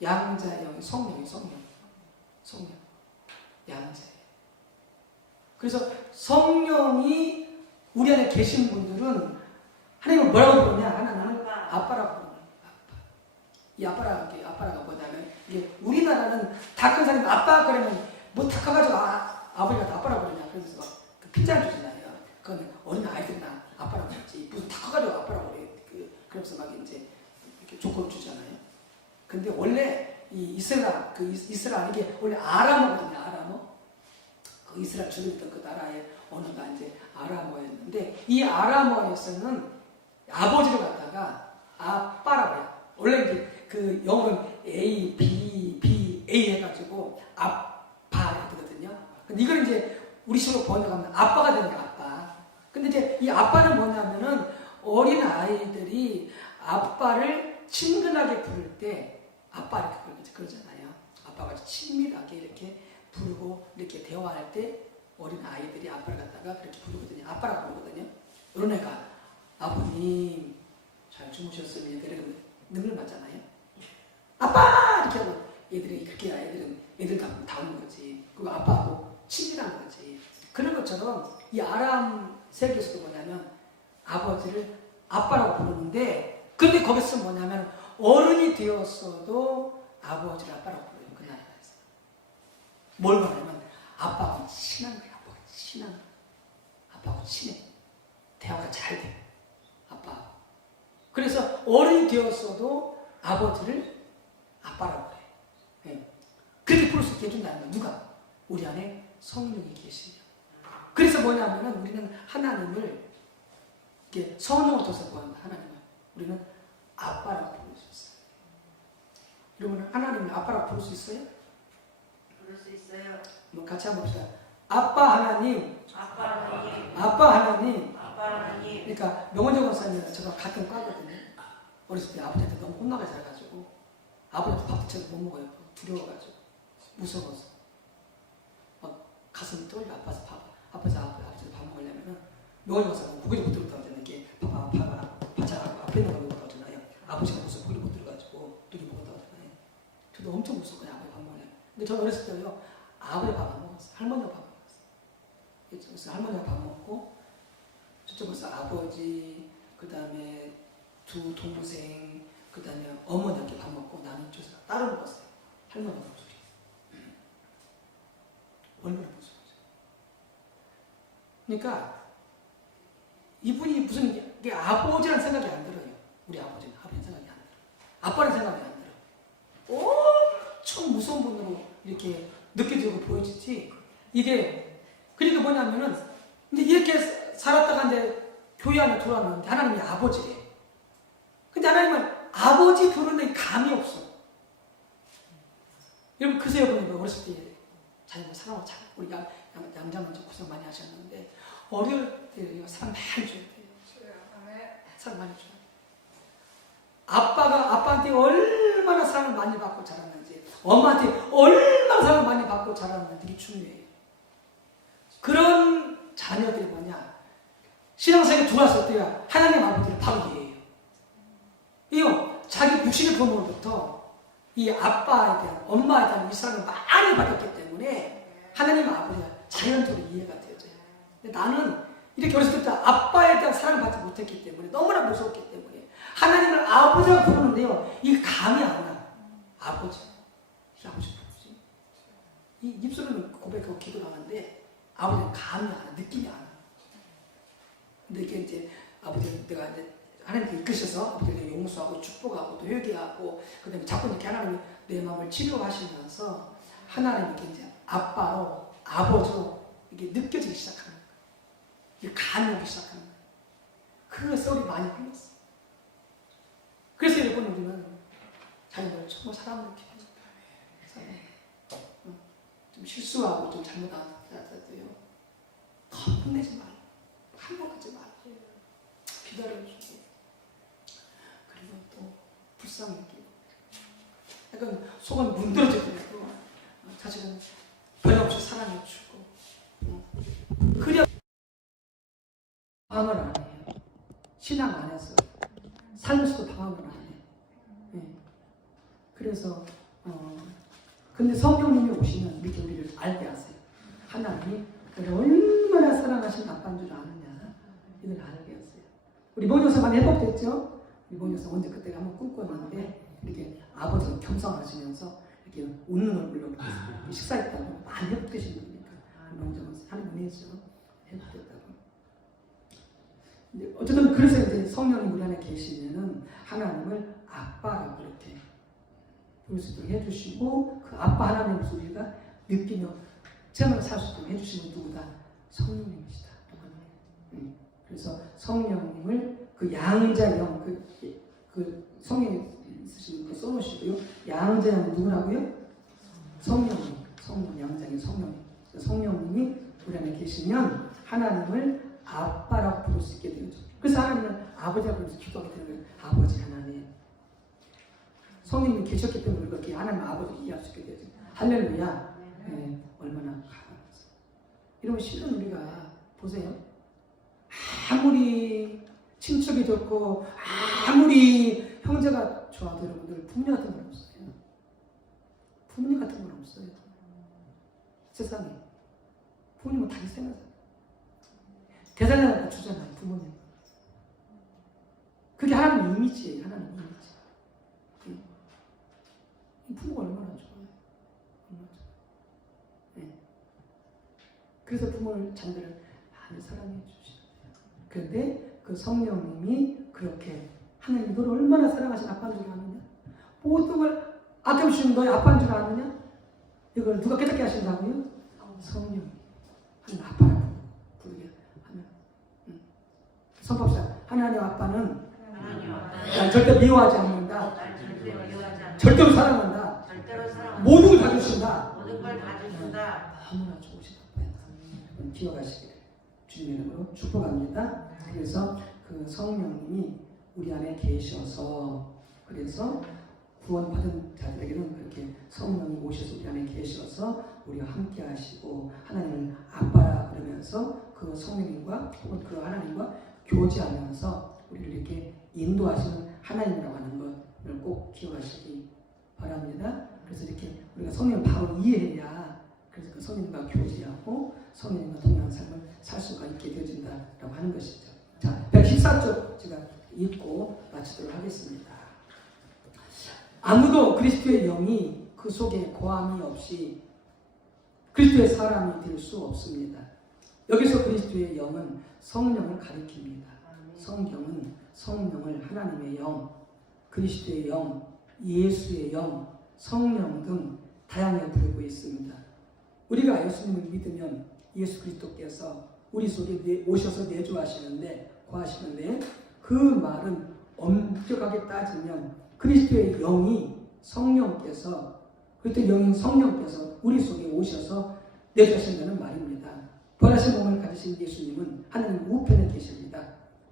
양자형이 성령. 양자예요. 그래서 성령이 우리 안에 계신 분들은 하나님을 뭐라고 부르냐? 하나님은 아빠라고 부르는 거예요. 아빠. 이 아빠라고 뭐냐면 이게 우리나라는 다 큰 사람이 아빠 그러면 뭐 다 커가지고 아버지가 아빠라고 그러냐. 그래서 막 그 핀잔 주잖아요. 그건 어린 아이들이나 아빠라고 그러지. 무슨 다 커가지고 아빠라고 그래. 그러면서 막 이제 이렇게 조건을 주잖아요. 근데 원래 이 이스라엘 이게 원래 아람어거든요. 아람어. 그 이스라엘 주둔했던 그 나라의 언어가 이제 아람어였는데 이 아람어에서는 아버지를 갖다가 아빠라고 해요. 원래 이제 그 영어는 A, B, A 해가지고 아빠 이렇게 되거든요. 근데 이걸 이제 우리 식으로 번역하면 아빠가 되는 게 아빠. 근데 이제 이 아빠는 뭐냐면은 어린 아이들이 아빠를 친근하게 부를 때 아빠 이렇게 그러잖아요. 아빠가 친밀하게 이렇게 부르고 이렇게 대화할 때 어린 아이들이 아빠를 갖다가 그렇게 부르거든요. 아빠라고 부르거든요. 이런 애가 아버님 잘 주무셨으면 이렇게 능을 맞잖아요. 아빠 이렇게 하고 애들이 그렇게 애들 다 우는 거지. 그리고 아빠하고 친밀한 거지. 그런 것처럼 이 아람 세계에서도 뭐냐면 아버지를 아빠라고 부르는데 근데 거기서 뭐냐면 어른이 되었어도 아버지를 아빠라고 불러요. 그 나라에서. 뭘 말하냐면 아빠하고 친한 거야. 아빠하고 친한 거야. 아빠하고 친해. 대화가 잘 돼. 아빠. 그래서 어른이 되었어도 아버지를 아빠라고 해. 네. 그렇게 부를 수 있게 해준다는 거야. 누가? 우리 안에 성령이 계시면. 그래서 뭐냐면은 우리는 하나님을 이렇게 성령을 통해서 보는다. 하나님을. 우리는 아빠라고 부를 수 있어요. 여러분 하나님을 아빠라고 부를 수 있어요? 부를 수 있어요. 같이 한번 봅시다. 아빠 하나님. 아빠 하나님. 아빠 하나님. 아빠 하나님. 그러니까 명원정 권사님이랑 저랑 같은 과거든요. 어렸을 때 아버지한테 너무 혼나게 살아가지고 아버지한테 밥도 제대로 못 먹어요. 두려워가지고 무서워서 막 가슴이 떨려 아파서 아버지한테 밥 먹으려면은 명원정 권사가 고개를 못 들었다고 하잖아요. 이게 바짝 앞에 있는 걸 못 들었잖아요. 아버지가 무서워 고개를 못 들어가지고 눈이 먹었다고 하잖아요. 저도 엄청 무서웠거든요. 아버지 밥 먹으려면. 근데 저는 어렸을 때요 아버지 밥 안 먹었어요. 할머니가 밥 먹었어요. 그래서 할머니가 밥 먹고 저쪽에서 아버지, 그 다음에 두 동생, 그 다음에 어머니한테 밥 먹고 나는 저기서 따로 먹었어요. 할머니가 목소리. 얼마나 무서워요. 그러니까 이분이 무슨 이게 아버지라는 생각이 안 들어요. 우리 아버지는 생각이 안 들어요. 아빠라는 생각이 안 들어요. 엄청 무서운 분으로 이렇게 느껴지고 보여지지. 이게 그러니까 뭐냐면은 근데 이렇게 살았다가 이제 교회 안에 들어왔는데 하나님이 아버지래. 근데 하나님은 아버지 부르는 감이 없어. 여러분 그새 여러분이 어렸을 때 자기가 사랑을 잘 우리 양자만 좀 고생 많이 하셨는데 어릴 때 사랑 많이 줘야 돼요. 사랑 많이 줘야 돼요. 아빠가 아빠한테 얼마나 사랑을 많이 받고 자랐는지 엄마한테 얼마나 사랑을 많이 받고 자랐는지 되게 중요해요. 그런 자녀들이 뭐냐 신앙생활에 들어왔을 때야 하나님 아버지를 바로 이해해요. 이요 자기 육신의 부모로부터 이 아빠에 대한 엄마에 대한 이 사랑을 많이 받았기 때문에 하나님 아버지가 자연적으로 이해가 되어져요. 근데 나는 이렇게 어렸을 때부터 아빠에 대한 사랑을 받지 못했기 때문에 너무나 무서웠기 때문에 하나님을 아버지라고 부르는데요 이 감이 안 나. 아버지 이 아버지 부르지 이 입술로는 고백하고 기도를 하는데 아버지는 감이 안 와, 느낌이 안 와. 근데 이게 이제 아버지는 내가 이제 하나님께 이끄셔서 아버지를 용서하고 축복하고 또 회개하고 그 다음에 자꾸 이렇게 하나님이 내 마음을 치료하시면서 하나님께 이제 아빠로 아버지로 이게 느껴지기 시작하는 거예요. 이게 감이 오기 시작하는 거예요. 그 세월이 많이 흘렀어. 그래서 여러분 우리는 자녀들 정말 사랑을 이렇게 좀 실수하고 좀 잘못하더라도요 더 혼내지 말고 한복하지 말고 기다려주고 그리고 또 불쌍히 여기고 약간 속은 문드러지더라도 사실은 변함없이 사랑해주고 그래야 마음을 안 해요. 신앙 안에서 살면서도 방황을 안 해. 네. 그래서 근데 성령님이 오시면 이렇게 우리를 알게 하세요. 하나님이 우리를 얼마나 사랑하신 아빠인 줄 아느냐 이걸 알게 하세요. 우리 모녀서 많이 회복됐죠? 우리 모녀서 언제 그때 한번 꿈꿔봤는데 이렇게 아버지가 겸상하시면서 이렇게 웃는 얼굴로 식사했다고 많이 회복되신 분이니까 모녀서 하는 분이죠. 회복됐다고. 어쨌든 그래서 이제 성령이 우리 안에 계시면은 하나님을 아빠라고 이렇게 부를 수 있도록 해주시고 그 아빠 하나님의 소리가 느끼며 생활을 살 수 있도록 해주시는 누구다? 성령님이시다. 그래서 성령님을 그 양자영 그 성령이 있으시는 거 써놓으시고요. 양자영 누구라고요? 성령 양자영 성령님이 우리 안에 계시면 하나님을 아빠라고 부를 수 있게 되죠. 그래서 하나님을 아버지라고 부르면서 기도하게 되는 거예요. 아버지 하나님. 성령님이 계셨기 때문에 그렇게 하나님 아버지를 이해할 수 있게 되죠. 할렐루야. 네, 얼마나 감사해요. 이러면 실은 우리가 보세요. 아무리 친척이 좋고 아무리 형제가 좋아도 여러분들 부모님 같은 건 없어요. 부모님 같은 건 없어요. 세상에. 부모님은 다 희생하잖아요. 대단하다고 주잖아요. 부모님. 그게 하나님 이미지예요. 하나님 이미지. 부모가 얼마나 좋아요. 얼마나 좋아요. 네. 그래서 부모를 자녀들을 많이 사랑해 주시는 거예요. 그런데 그 성령님이 그렇게 하나님이 너를 얼마나 사랑하신 아빠인 줄 아느냐? 모든 걸 아껴주시는 너의 아빠인 줄 아느냐? 이걸 누가 깨닫게 하신다고요? 성령. 하나님 아빠라고 부르게 하면. 성법사 하나님 아빠는 절대 미워하지 않는다. 절대로 사랑한다. 모든 걸 다 주신다. 너무나 좋으신 아빠였다. 기억하시기를 주님의 이름으로 축복합니다. 그래서 그 성령님이 우리 안에 계셔서 그래서 구원받은 자들에게는 그렇게 성령이 오셔서 우리 안에 계셔서 우리와 함께 하시고 하나님을 아빠라 그러면서 그 성령님과 혹은 그 하나님과 교제하면서 우리를 이렇게 인도하시는 하나님이라고 하는 것을 꼭 기억하시기 바랍니다. 그래서 이렇게 우리가 성령을 바로 이해해야 그래서 그 성령님과 교제하고 성령님과 동행하는 삶을 살 수가 있게 되어진다라고 하는 것이죠. 자, 114쪽 제가 읽고 마치도록 하겠습니다. 아무도 그리스도의 영이 그 속에 거함이 없이 그리스도의 사람이 될 수 없습니다. 여기서 그리스도의 영은 성령을 가리킵니다. 성경은 성령을 하나님의 영, 그리스도의 영, 예수의 영, 성령 등 다양하게 부르고 있습니다. 우리가 예수님을 믿으면 예수 그리스도께서 우리 속에 오셔서 내주하시는데 거하시는데 그 말은 엄격하게 따지면 그리스도의 영이 성령께서 그리스도의 영인 성령께서 우리 속에 오셔서 내주하신다는 말입니다. 부활하신 몸을 가지신 예수님은 하나님 우편에 계십니다.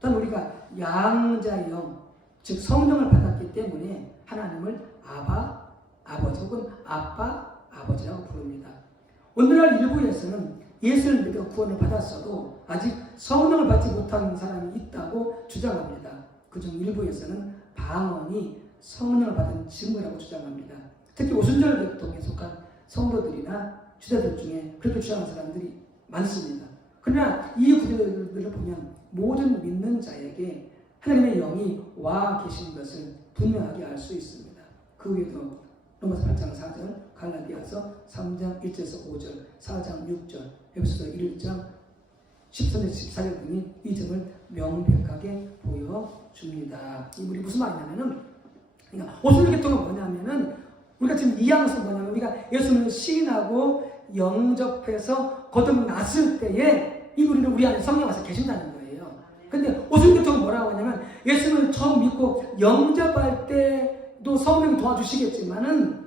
또한 우리가 양자영 즉 성령을 받았기 때문에 하나님을 아바, 아버지 혹은 아빠, 아버지라고 부릅니다. 오늘날 일부에서는 예수를 믿어 구원을 받았어도 아직 성령을 받지 못한 사람이 있다고 주장합니다. 그중 일부에서는 방언이 성령을 받은 증거라고 주장합니다. 특히 오순절 계통에 속한 성도들이나 주자들 중에 그렇게 주장하는 사람들이 많습니다. 그러나 이 구절들을 보면 모든 믿는 자에게 하나님의 영이 와 계신 것을 분명하게 알 수 있습니다. 그 외에도 로마서 8장 4절, 갈라디아서 3장 1절에서 5절, 4장 6절, 에베소서 1장 13절 14절 등이 이 점을 명백하게 보여줍니다. 이 말이 무슨 말이냐면은 그러니까 오순절계통은 뭐냐면은 우리가 지금 이해하는 것은 뭐냐면 우리가 예수님을 시인하고 영접해서 거듭났을 때에 이 우리는 우리 안에 성령 와서 계신다는 거예요. 근데 오순절계통은 뭐라고 하냐면 예수님을 처음 믿고 영접할 때도 성령이 도와주시겠지만은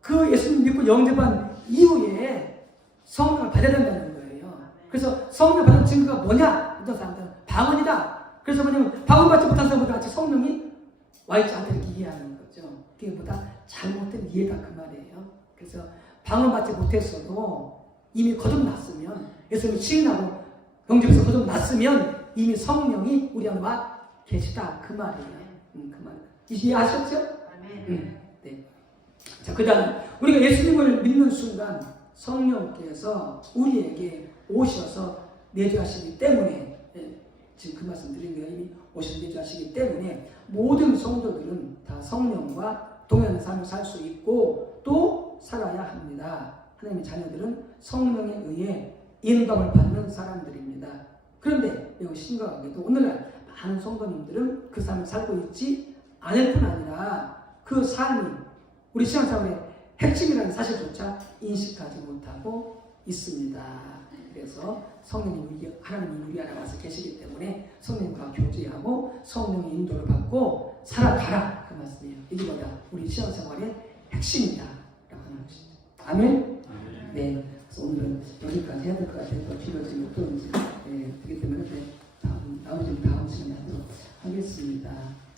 그 예수님 믿고 영접한 이후에 성령을 받아야 된다는 거예요. 그래서 성령을 받은 증거가 뭐냐? 어떤 사람들은 방언이다. 그래서 뭐냐면 방언 받지 못한 사람보다 아직 성령이 와있지 않다 이렇게 이해하는 거죠. 그게 보다 잘못된 이해다 그 말이에요. 그래서 방언 받지 못했어도 이미 거듭났으면 예수님을 시인하고 영접해서 거듭났으면 이미 성령이 우리 안에 와 계시다 그 말이에요. 그 말. 이해하셨죠? 아멘. 네. 자, 그다음 우리가 예수님을 믿는 순간 성령께서 우리에게 오셔서 내주하시기 때문에 지금 그 말씀 드린 거예요. 이미 오셔서 내주하시기 때문에 모든 성도들은 다 성령과 동행하는 삶을 살 수 있고 또 살아야 합니다. 하나님의 자녀들은 성령에 의해 인도를 받는 사람들입니다. 그런데 매우 심각하게도 오늘날 많은 성도님들은 그 삶을 살고 있지 않을 뿐 아니라 그 삶이 우리 신앙생활의 핵심이라는 사실조차 인식하지 못하고 있습니다. 그래서 성령님, 하나님이 우리 안에 와서 계시기 때문에 성령님과 교제하고 성령의 인도를 받고 살아가라 그 말씀이에요. 이게 뭐냐? 우리 신앙생활의 핵심이다 라고 하는 것이죠. 아멘? 네. 그래서 오늘은 여기까지 해야 될 것 같아요. 더 길어지면 또 이제 그렇기 때문에 나머지는 다음 시간에 하도록 하겠습니다.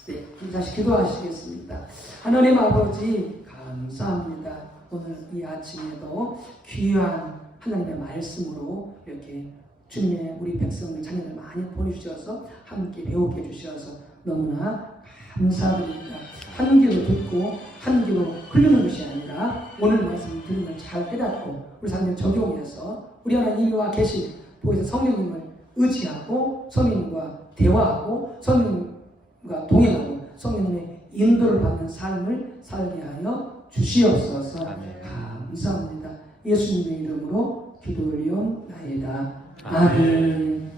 네, 다시 기도하시겠습니다. 하나님 아버지 감사합니다. 오늘 이 아침에도 귀한 하나님의 말씀으로 이렇게 주님의 우리 백성들 자녀들 많이 보내주셔서 함께 배우게 해주셔서 너무나 감사드립니다. 한 귀로 듣고 한 귀로 흘리는 것이 아니라 오늘 말씀 들으면 잘 깨닫고 우리 삶에 적용해서 우리 안에 이와 계신 보혜사 성령님을 의지하고 성령님과 대화하고 성령님과 동행하고 성령님의 인도를 받는 삶을 살게 하여 주시옵소서. 감사합니다. 예수님의 이름으로 기도 올리옵나이다. 아멘.